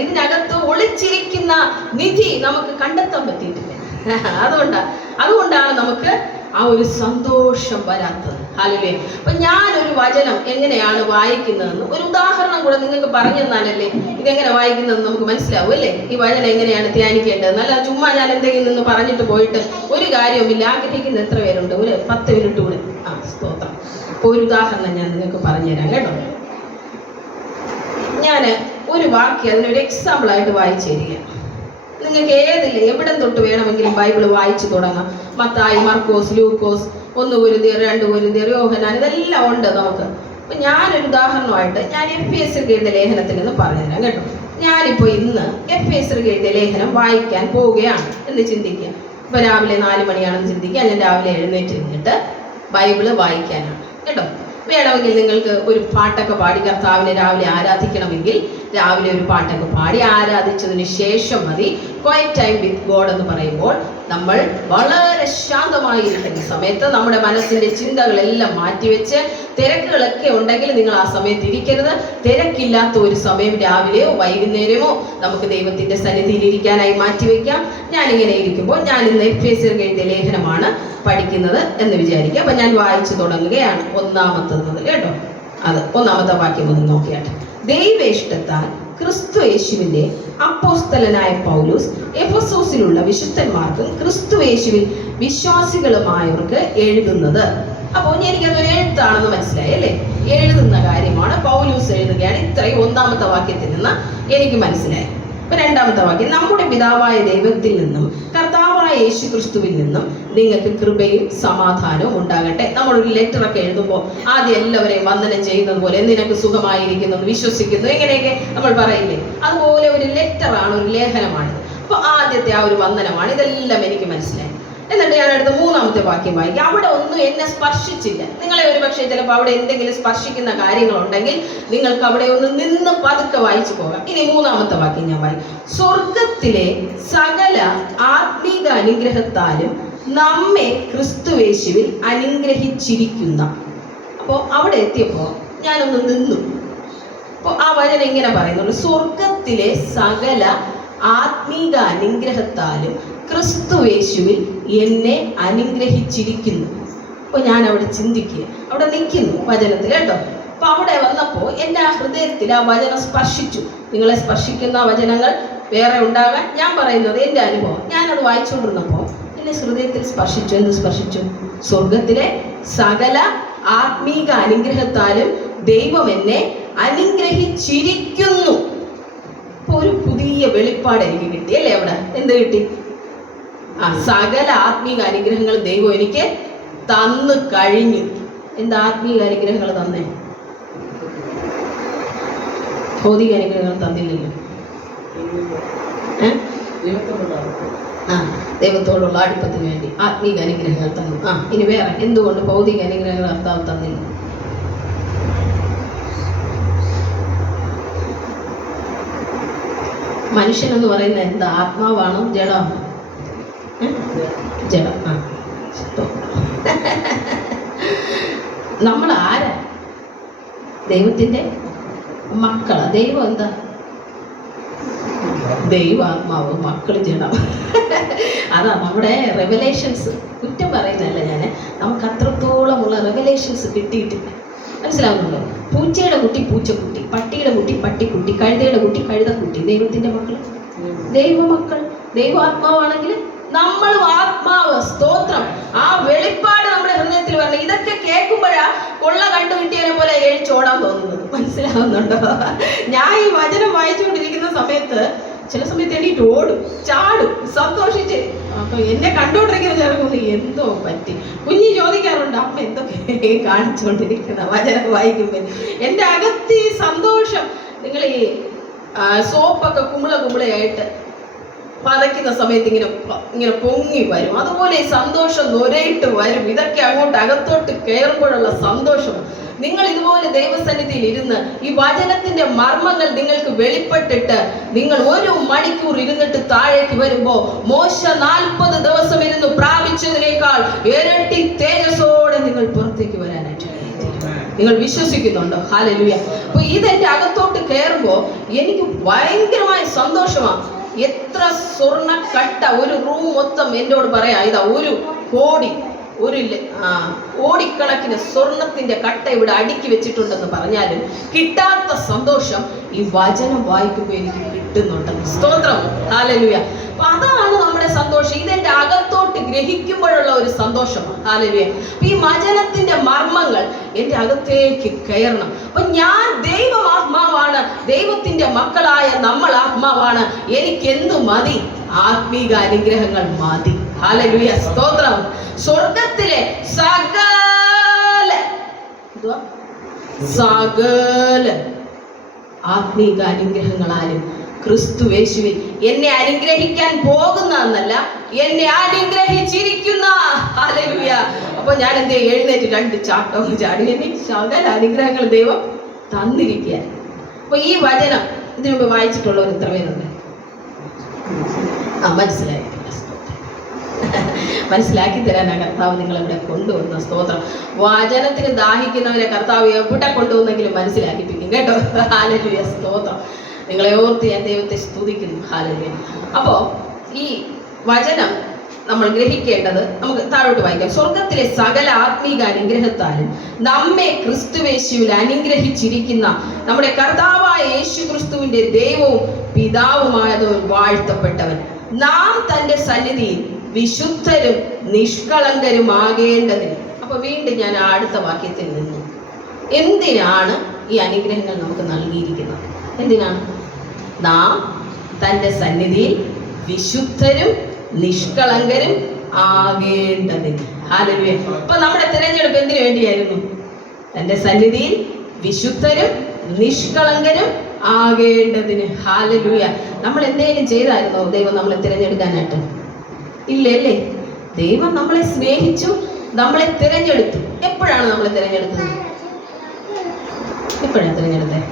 ഇതിനകത്ത് ഒളിച്ചിരിക്കുന്ന നിധി നമുക്ക് കണ്ടെത്താൻ പറ്റിയിട്ടില്ല. അതുകൊണ്ടാണ് നമുക്ക് ആ ഒരു സന്തോഷം വരാത്തത്. ഹല്ലേലൂയ. അപ്പൊ ഞാനൊരു വചനം എങ്ങനെയാണ് വായിക്കുന്നതെന്ന് ഒരു ഉദാഹരണം കൂടെ നിങ്ങൾക്ക് പറഞ്ഞു തന്നാലല്ലേ ഇതെങ്ങനെ വായിക്കുന്നതെന്ന് നമുക്ക് മനസ്സിലാവും അല്ലേ? ഈ വചനം എങ്ങനെയാണ് ധ്യാനിക്കേണ്ടത്. നല്ല ചുമ്മാ ഞാൻ എന്തെങ്കിലും നിന്ന് പറഞ്ഞിട്ട് പോയിട്ട് ഒരു കാര്യവുമില്ല. ആഗ്രഹിക്കുന്ന എത്ര പേരുണ്ട്? ഒരു 10 മിനിറ്റ് കൂടെ. സ്തോത്രം. അപ്പൊ ഒരു ഉദാഹരണം ഞാൻ നിങ്ങൾക്ക് പറഞ്ഞുതരാം കേട്ടോ. ഞാൻ ഒരു വാക്യം അതിനൊരു എക്സാമ്പിളായിട്ട് വായിച്ചു തരിക. നിങ്ങൾക്ക് എവിടെ തൊട്ട് വേണമെങ്കിലും ബൈബിൾ വായിച്ചു തുടങ്ങാം. മത്തായി, മർക്കോസ്, ലൂക്കോസ്, 1 കൊരിന്ത്യർ, 2 കൊരിന്ത്യർ, യോഹന്നാൻ, ഇതെല്ലാം ഉണ്ട് നമുക്ക്. അപ്പൊ ഞാനൊരു ഉദാഹരണമായിട്ട് ഞാൻ എഫേസ്യർക്ക് എഴുതിയ ലേഖനത്തിൽ നിന്ന് പറഞ്ഞുതരാം കേട്ടോ. ഞാനിപ്പോൾ ഇന്ന് എഫേസ്യർക്ക് എഴുതിയ ലേഖനം വായിക്കാൻ പോവുകയാണ് എന്ന് ചിന്തിക്കുക. ഇപ്പൊ രാവിലെ 4 മണിയാണെന്ന് ചിന്തിക്കുക. ഞാൻ രാവിലെ എഴുന്നേറ്റ് ഇരുന്നിട്ട് ബൈബിള് വായിക്കാനാണ് കേട്ടോ. വേണമെങ്കിൽ നിങ്ങൾക്ക് ഒരു പാട്ടൊക്കെ പാടി കർത്താവിനെ രാവിലെ ആരാധിക്കണമെങ്കിൽ രാവിലെ ഒരു പാട്ടൊക്കെ പാടി ആരാധിച്ചതിന് ശേഷം മതി ക്വയറ്റ് ടൈം വിത്ത് ഗോഡ് എന്ന് പറയുമ്പോൾ നമ്മൾ വളരെ ശാന്തമായിരിക്കുന്ന സമയത്ത് നമ്മുടെ മനസ്സിൻ്റെ ചിന്തകളെല്ലാം മാറ്റിവെച്ച്, തിരക്കുകളൊക്കെ ഉണ്ടെങ്കിൽ നിങ്ങൾ ആ സമയത്ത് ഇരിക്കരുത്. തിരക്കില്ലാത്ത ഒരു സമയം രാവിലെയോ വൈകുന്നേരമോ നമുക്ക് ദൈവത്തിൻ്റെ സന്നിധിയിൽ ഇരിക്കാനായി മാറ്റിവെക്കാം. ഞാനിങ്ങനെ ഇരിക്കുമ്പോൾ ഞാൻ ഇന്ന് എഫേസ്യർക്ക് എഴുതിയ ലേഖനമാണ് പഠിക്കുന്നത് എന്ന് വിചാരിക്കുക. അപ്പം ഞാൻ വായിച്ചു തുടങ്ങുകയാണ് 1-ാമത്തത് മുതൽ കേട്ടോ. അത് 1-ാമത്തെ വാക്യം ഒന്ന് നോക്കിയാട്ടെ. ദൈവേഷ്ടത്താൽ ക്രിസ്തു യേശുവിന്റെ അപ്പോസ്തലനായ പൗലോസ് എഫെസോസിലുള്ള വിശുദ്ധന്മാർക്കും ക്രിസ്തു യേശുവിൽ വിശ്വാസികളുമായവർക്ക് എഴുതുന്നത്. അപ്പോൾ എനിക്കതൊരു എഴുത്താണെന്ന് മനസ്സിലായി അല്ലേ? എഴുതുന്ന കാര്യമാണ്, പൗലോസ് എഴുതുകയാണ്. ഇത്രയും 1-ാമത്തെ വാക്യത്തിൽ നിന്ന് എനിക്ക് മനസ്സിലായി. 2-ാമത്തെ വാക്യം, നമ്മുടെ പിതാവായ ദൈവത്തിൽ നിന്നും കർത്താവായ യേശു ക്രിസ്തുവിൽ നിന്നും നിങ്ങൾക്ക് കൃപയും സമാധാനവും ഉണ്ടാകട്ടെ. നമ്മളൊരു ലെറ്ററൊക്കെ എഴുതുമ്പോൾ ആദ്യം എല്ലാവരെയും വന്ദനം ചെയ്യുന്നത് പോലെ നിനക്ക് സുഖമായിരിക്കുന്നു, വിശ്വസിക്കുന്നു, എങ്ങനെയൊക്കെ നമ്മൾ പറയില്ലേ? അതുപോലെ ഒരു ലെറ്ററാണ്, ഒരു ലേഖനമാണ്. അപ്പൊ ആദ്യത്തെ ആ ഒരു വന്ദനമാണ്. ഇതെല്ലാം എനിക്ക് മനസ്സിലായി. എന്നിട്ട് ഞാൻ അടുത്ത 3-ാമത്തെ വാക്യം വായിക്കും. അവിടെ ഒന്നും എന്നെ സ്പർശിച്ചില്ല. നിങ്ങളെ ഒരു പക്ഷേ ചിലപ്പോൾ അവിടെ എന്തെങ്കിലും സ്പർശിക്കുന്ന കാര്യങ്ങളുണ്ടെങ്കിൽ നിങ്ങൾക്ക് അവിടെ ഒന്ന് നിന്ന് പതുക്കെ വായിച്ചു പോകാം. ഇനി 3-ാമത്തെ വാക്യം ഞാൻ വായിക്കും. സ്വർഗത്തിലെ സകല ആത്മീക അനുഗ്രഹത്താലും നമ്മെ ക്രിസ്തുയേശുവിൽ അനുഗ്രഹിച്ചിരിക്കുന്ന. അപ്പോൾ അവിടെ എത്തിയപ്പോൾ ഞാനൊന്ന് നിന്നു. അപ്പോൾ ആ വചനം ഇങ്ങനെ പറയുന്നുള്ളൂ, സ്വർഗത്തിലെ സകല ആത്മീക അനുഗ്രഹത്താലും ക്രിസ്തുയേശുവിൽ എന്നെ അനുഗ്രഹിച്ചിരിക്കുന്നു. അപ്പോൾ ഞാൻ അവിടെ ചിന്തിക്കുക, അവിടെ നിൽക്കുന്നു വചനത്തിൽ കേട്ടോ. അപ്പോൾ അവിടെ വന്നപ്പോൾ എൻ്റെ ആ ഹൃദയത്തിൽ ആ വചനം സ്പർശിച്ചു. നിങ്ങളെ സ്പർശിക്കുന്ന വചനങ്ങൾ വേറെ ഉണ്ടാകാൻ, ഞാൻ പറയുന്നത് എൻ്റെ അനുഭവം. ഞാനത് വായിച്ചുകൊണ്ടിരുന്നപ്പോൾ എന്നെ ഹൃദയത്തിൽ സ്പർശിച്ചു. എന്ത് സ്പർശിച്ചു? സ്വർഗത്തിലെ സകല ആത്മീക അനുഗ്രഹത്താലും ദൈവം എന്നെ അനുഗ്രഹിച്ചിരിക്കുന്നു. അപ്പോൾ ഒരു പുതിയ വെളിപ്പാട് എനിക്ക് കിട്ടി അല്ലേ? അവിടെ എന്ത് കിട്ടി? സകല ആത്മീക അനുഗ്രഹങ്ങൾ ദൈവം എനിക്ക് തന്നു കഴിഞ്ഞു. എന്താ ആത്മീക അനുഗ്രഹങ്ങൾ തന്നേ? ഭൗതിക അനുഗ്രഹങ്ങൾ തന്നില്ലല്ലോ. ആ, ദൈവത്തോടുള്ള അടുപ്പത്തിന് വേണ്ടി ആത്മീക അനുഗ്രഹങ്ങൾ തന്നു. ഇനി വേറെ എന്തുകൊണ്ട് ഭൗതിക അനുഗ്രഹങ്ങൾ കർത്താവ് തന്നില്ല? മനുഷ്യനെന്ന് പറയുന്നത് എന്താ? ആത്മാവാണോ ജഡമാണോ? ജഡം. നമ്മൾ ആരാ? ദൈവത്തിൻ്റെ മക്കളാ. ദൈവം എന്താ? ദൈവാത്മാവ്, മക്കൾ ജഡം. അതാ നമ്മുടെ റെവലേഷൻസ്. കുറ്റം പറയുന്നതല്ല ഞാൻ, നമുക്ക് അത്രത്തോളമുള്ള റെവലേഷൻസ് കിട്ടിയിട്ടില്ല. മനസ്സിലാവുന്നുണ്ടോ? പൂച്ചയുടെ കുട്ടി പൂച്ചക്കുട്ടി, പട്ടിയുടെ കുട്ടി പട്ടിക്കുട്ടി, കഴുതയുടെ കുട്ടി കഴുതക്കുട്ടി. ദൈവത്തിൻ്റെ മക്കൾ, ദൈവമക്കൾ. ദൈവാത്മാവാണെങ്കിൽ നമ്മളും ആത്മാവ്. സ്തോത്രം. ആ വെളിപ്പാട് നമ്മുടെ ഹൃദയത്തിൽ വരണം. ഇതൊക്കെ കേൾക്കുമ്പോഴാ കൊള്ള കണ്ടുകിട്ടിയതിനെ പോലെ എഴിച്ചോടാൻ തോന്നുന്നത്. മനസ്സിലാവുന്നുണ്ടോ? ഞാൻ ഈ വചനം വായിച്ചുകൊണ്ടിരിക്കുന്ന സമയത്ത് ചില സമയത്ത് എണീറ്റ് ഓടും, ചാടും, സന്തോഷിച്ച്. അപ്പൊ എന്നെ കണ്ടുകൊണ്ടിരിക്കുന്ന ചെറുപ്പം എന്തോ പറ്റി. കുഞ്ഞി ചോദിക്കാറുണ്ട്, അമ്മ എന്തൊക്കെ കാണിച്ചുകൊണ്ടിരിക്കുന്ന വചനം വായിക്കുമ്പോൾ. എൻ്റെ അകത്ത് ഈ സന്തോഷം. നിങ്ങൾ ഈ സോപ്പൊക്കെ കുമിളയായിട്ട് പതയ്ക്കുന്ന സമയത്ത് ഇങ്ങനെ പൊങ്ങി വരും, അതുപോലെ ഈ സന്തോഷം നൊരയിട്ട് വരും. ഇതൊക്കെ അങ്ങോട്ട് അകത്തോട്ട് കയറുമ്പോഴുള്ള സന്തോഷം. നിങ്ങൾ ഇതുപോലെ ദൈവസന്നിധിയിൽ ഇരുന്ന് ഈ വചനത്തിന്റെ മർമ്മങ്ങൾ നിങ്ങൾക്ക് വെളിപ്പെട്ടിട്ട് നിങ്ങൾ 1 മണിക്കൂർ ഇരുന്നിട്ട് താഴേക്ക് വരുമ്പോ മോശ 40 ദിവസം ഇരുന്ന് പ്രാപിച്ചതിനേക്കാൾ ഇരട്ടി തേജസ്സോടെ നിങ്ങൾ പുറത്തേക്ക് വരാനായിട്ട് നിങ്ങൾ വിശ്വസിക്കുന്നുണ്ടോ? ഹല്ലേലൂയ. അപ്പൊ ഇതെന്റെ അകത്തോട്ട് കയറുമ്പോ എനിക്ക് ഭയങ്കരമായ സന്തോഷമാണ്. എത്ര സ്വർണ്ണ കട്ട, ഒരു റൂം മൊത്തം എന്നോട് പറയാ, ഇതാ 1 കോടി, കോടിക്കണക്കിന് സ്വർണത്തിന്റെ കട്ട ഇവിടെ അടുക്കി വെച്ചിട്ടുണ്ടെന്ന് പറഞ്ഞാലും കിട്ടാത്ത സന്തോഷം ഈ വചനം വായിക്കുമ്പോൾ എനിക്ക് കിട്ടുന്നുണ്ട്. സ്തോത്രം. ഹല്ലേലൂയ. അപ്പൊ അതാണ് നമ്മുടെ സന്തോഷം. ഇതെന്റെ അകത്തോട്ട് ഗ്രഹിക്കുമ്പോഴുള്ള ഒരു സന്തോഷമാണ്. ഹല്ലേലൂയ. ഈ വചനത്തിന്റെ മർമ്മങ്ങൾ എന്റെ അകത്തേക്ക് കയറണം. അപ്പൊ ഞാൻ ദൈവം ആത്മാവാണ്, ദൈവത്തിന്റെ മക്കളായ നമ്മൾ ആത്മാവാണ്. എനിക്കെന്തു മതി? ആത്മീക അനുഗ്രഹങ്ങൾ മതി. ഹല്ലേലൂയ. സ്തോത്രം. സ്വർഗത്തിലെ സകല ആത്മീക അനുഗ്രഹങ്ങളാലും ക്രിസ്തുവേശുവിൽ എന്നെ അനുഗ്രഹിക്കാൻ പോകുന്ന എന്നല്ല, എന്നെ അനുഗ്രഹിച്ചിരിക്കുന്ന. ഹല്ലേലൂയ. അപ്പൊ ഞാൻ എന്ത് എഴുന്നേറ്റ് 2 ചാട്ടം ചാടി. എന്നെ സകല അനുഗ്രഹങ്ങൾ ദൈവം തന്നിരിക്കുക. അപ്പൊ ഈ വചനം ഇതിനു മുമ്പ് വായിച്ചിട്ടുള്ളവർ എത്ര പേരുണ്ട്? മനസ്സിലായി. മനസ്സിലാക്കി തരാനാ കർത്താവ് നിങ്ങളിവിടെ കൊണ്ടുവന്ന. സ്തോത്രം. വചനത്തിന് ദാഹിക്കുന്നവരെ കർത്താവ് എവിടെ കൊണ്ടുവന്നെങ്കിലും മനസ്സിലാക്കിപ്പിക്കും കേട്ടോ. ഹല്ലേലൂയ. സ്തോത്രം. നിങ്ങളെ ഓർത്ത് ഞാൻ ദൈവത്തെ സ്തുതിക്കുന്നു. ഹല്ലേലൂയ. അപ്പോൾ ഈ വചനം നമ്മൾ ഗ്രഹിക്കേണ്ടത്, നമുക്ക് താഴോട്ട് വായിക്കാം. സ്വർഗത്തിലെ സകല ആത്മീക അനുഗ്രഹത്താലും നമ്മെ ക്രിസ്തുവേശുവിൽ അനുഗ്രഹിച്ചിരിക്കുന്ന നമ്മുടെ കർത്താവായ യേശു ക്രിസ്തുവിന്റെ ദൈവവും പിതാവുമായതും വാഴ്ത്തപ്പെട്ടവൻ, നാം തന്റെ സന്നിധിയിൽ വിശുദ്ധരും നിഷ്കളങ്കരുമാകേണ്ടതിന്. അപ്പൊ വീണ്ടും ഞാൻ അടുത്ത വാക്യത്തിൽ നിന്നു. എന്തിനാണ് ഈ അനുഗ്രഹങ്ങൾ നമുക്ക് നൽകിയിരിക്കുന്നത്? എന്തിനാണ്? നാം തന്റെ സന്നിധിയിൽ വിശുദ്ധരും നിഷ്കളങ്കരും ആകേണ്ടതിന്. ഹല്ലേലൂയ. അപ്പൊ നമ്മുടെ തിരഞ്ഞെടുപ്പ് എന്തിനു വേണ്ടിയായിരുന്നു? തന്റെ സന്നിധിയിൽ വിശുദ്ധരും നിഷ്കളങ്കരും ആകേണ്ടതിന്. ഹല്ലേലൂയ. നമ്മൾ എന്തെങ്കിലും ചെയ്തായിരുന്നോ ദൈവം നമ്മളെ തിരഞ്ഞെടുക്കാനായിട്ട്? ഇല്ലല്ലേ. ദൈവം നമ്മളെ സ്നേഹിച്ചു, നമ്മളെ തിരഞ്ഞെടുത്തു. എപ്പോഴാണ് നമ്മളെ തിരഞ്ഞെടുത്തത്? എപ്പോഴാണ് തിരഞ്ഞെടുത്തത്?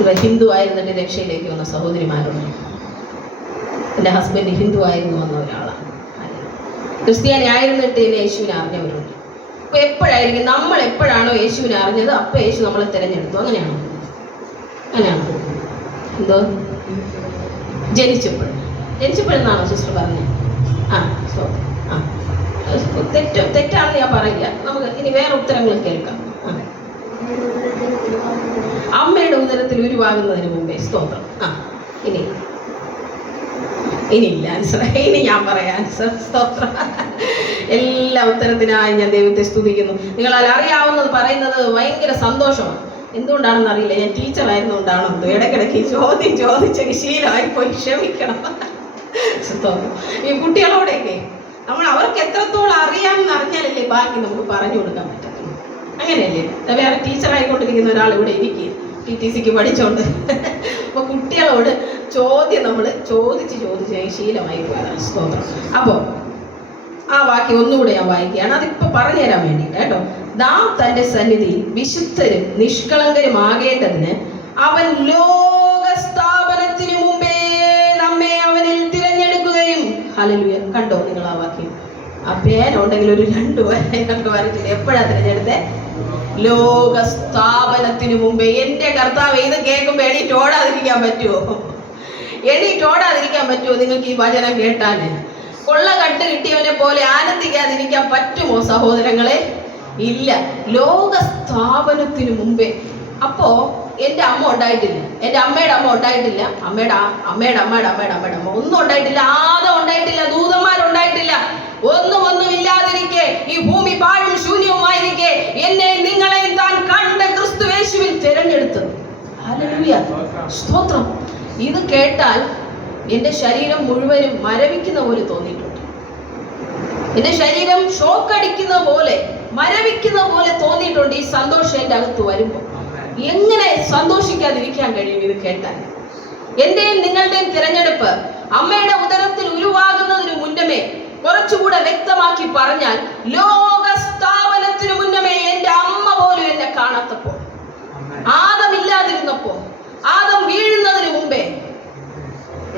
ഇവ ഹിന്ദു ആയിരുന്നിട്ട് രക്ഷയിലേക്ക് വന്ന സഹോദരിമാരുണ്ട്. എൻ്റെ ഹസ്ബൻഡ് ഹിന്ദു ആയിരുന്നു വന്ന ഒരാളാണ്. ക്രിസ്ത്യാനി ആയിരുന്നിട്ട് എന്നെ യേശുവിനെ അറിഞ്ഞവരുണ്ട്. അപ്പൊ എപ്പോഴായിരിക്കും നമ്മൾ എപ്പോഴാണോ യേശുവിനെ അറിഞ്ഞത് അപ്പൊ യേശു നമ്മളെ തിരഞ്ഞെടുത്തു. അങ്ങനെയാണോ? എന്തോ ജനിച്ചപ്പോഴെന്നാണോ സിസ്റ്റർ പറഞ്ഞത്? തെറ്റാണെന്ന് ഞാൻ പറയില്ല. നമുക്ക് ഇനി വേറെ ഉത്തരങ്ങൾ കേൾക്കാം. അമ്മയുടെ ഉദരത്തിൽ ഉരുവാകുന്നതിന് മുമ്പേ. സ്തോത്രം. ഇനിയില്ല ആൻസർ. ഇനി ഞാൻ പറയാം ആൻസർ. സ്തോത്രം. എല്ലാ ഉത്തരത്തിനായി ഞാൻ ദൈവത്തെ സ്തുതിക്കുന്നു. നിങ്ങളാൽ അറിയാവുന്നത് പറയുന്നത് ഭയങ്കര സന്തോഷമാണ്. എന്തുകൊണ്ടാണെന്ന് അറിയില്ല. ഞാൻ ടീച്ചറായിരുന്നുകൊണ്ടാണോ എന്തോ ഇടയ്ക്കിടയ്ക്ക് ചോദിച്ച ശീലമായിപ്പോയി. ക്ഷമിക്കണം. ഈ കുട്ടികളോടെയൊക്കെ അവർക്ക് എത്രത്തോളം അറിയാമെന്ന് അറിഞ്ഞാലല്ലേ ബാക്കി നമുക്ക് പറഞ്ഞു കൊടുക്കാൻ പറ്റത്തുള്ളൂ. അങ്ങനെയല്ലേ? വേറെ ടീച്ചറായിക്കൊണ്ടിരിക്കുന്ന ഒരാൾ ഇവിടെ ഇരിക്കുക, TTCക്ക് പഠിച്ചോണ്ട്. അപ്പോൾ കുട്ടികളോട് ചോദ്യം നമ്മൾ ചോദിച്ച് ശീലമായി പോയതാണ്. സ്തോത്രം. അപ്പോൾ ആ വാക്യം ഒന്നുകൂടെ ഞാൻ വായിക്കുകയാണ്. അതിപ്പോ പറഞ്ഞു തരാൻ വേണ്ടിയിട്ട് കേട്ടോ. നാം തന്റെ സന്നിധിയിൽ വിശുദ്ധരും നിഷ്കളങ്കരുമാകേണ്ടതിന് അവൻ ലോകസ്ഥാപനത്തിനു മുമ്പേ നമ്മെ അവനിൽ തിരഞ്ഞെടുക്കുകയും. ഹല്ലേലൂയ. കണ്ടോ നിങ്ങൾ ആ വാക്യം? ആ പേനുണ്ടെങ്കിൽ ഒരു 2 വരെ വരച്ചിട്ട് എപ്പോഴാ തിരഞ്ഞെടുത്തേ? ലോകസ്ഥാപനത്തിനു മുമ്പേ. എന്റെ കർത്താവ്, ഇത് കേൾക്കുമ്പോ എണീറ്റ് ഓടാതിരിക്കാൻ പറ്റുമോ? നിങ്ങൾക്ക് ഈ വചനം കേട്ടാല്? കൊള്ള കട്ട് കിട്ടിയവനെ പോലെ ആനന്ദിക്കാതിരിക്കാൻ പറ്റുമോ സഹോദരങ്ങളെ? ഇല്ല. ലോകസ്ഥാപനത്തിനു മുമ്പേ. അപ്പോ എൻ്റെ അമ്മ ഉണ്ടായിട്ടില്ല, എൻ്റെ അമ്മയുടെ അമ്മ ഉണ്ടായിട്ടില്ല, അമ്മയുടെ അമ്മ ഒന്നും ഉണ്ടായിട്ടില്ല, ആദം ഉണ്ടായിട്ടില്ല, ദൂതന്മാരുണ്ടായിട്ടില്ല. ഒന്നുമില്ലാതിരിക്കെ ഈ ഭൂമി പാഴും ശൂന്യവുമായിരിക്കെ എന്നെ നിങ്ങളെയും താൻ കണ്ട ക്രിസ്തുയേശുവിൽ തിരഞ്ഞെടുത്തത്. ഹല്ലേലൂയ. സ്തോത്രം. ഇത് കേട്ടാൽ എൻ്റെ ശരീരം മുഴുവനും മരവിക്കുന്ന പോലെ തോന്നിയിട്ടുണ്ട്. എൻ്റെ ശരീരം ഷോക്കടിക്കുന്ന പോലെ, മരവിക്കുന്ന പോലെ തോന്നിയിട്ടുണ്ട്. ഈ സന്തോഷം എൻ്റെ അകത്ത് വരുമ്പോൾ എങ്ങനെ സന്തോഷിക്കാതിരിക്കാൻ കഴിയും ഇത് കേട്ടാൽ? എന്റെയും നിങ്ങളുടെയും തിരഞ്ഞെടുപ്പ് അമ്മയുടെ ഉദരത്തിൽ ഉരുവാകുന്നതിന് മുന്നമേ, കുറച്ചുകൂടെ വ്യക്തമാക്കി പറഞ്ഞാൽ, ലോകസ്ഥാപനത്തിനു മുന്നമേ എൻ്റെ അമ്മ പോലും എന്നെ കാണാത്തപ്പോൾ, ആദമില്ലാതിരുന്നപ്പോ, ആദം വീഴുന്നതിന് മുമ്പേ,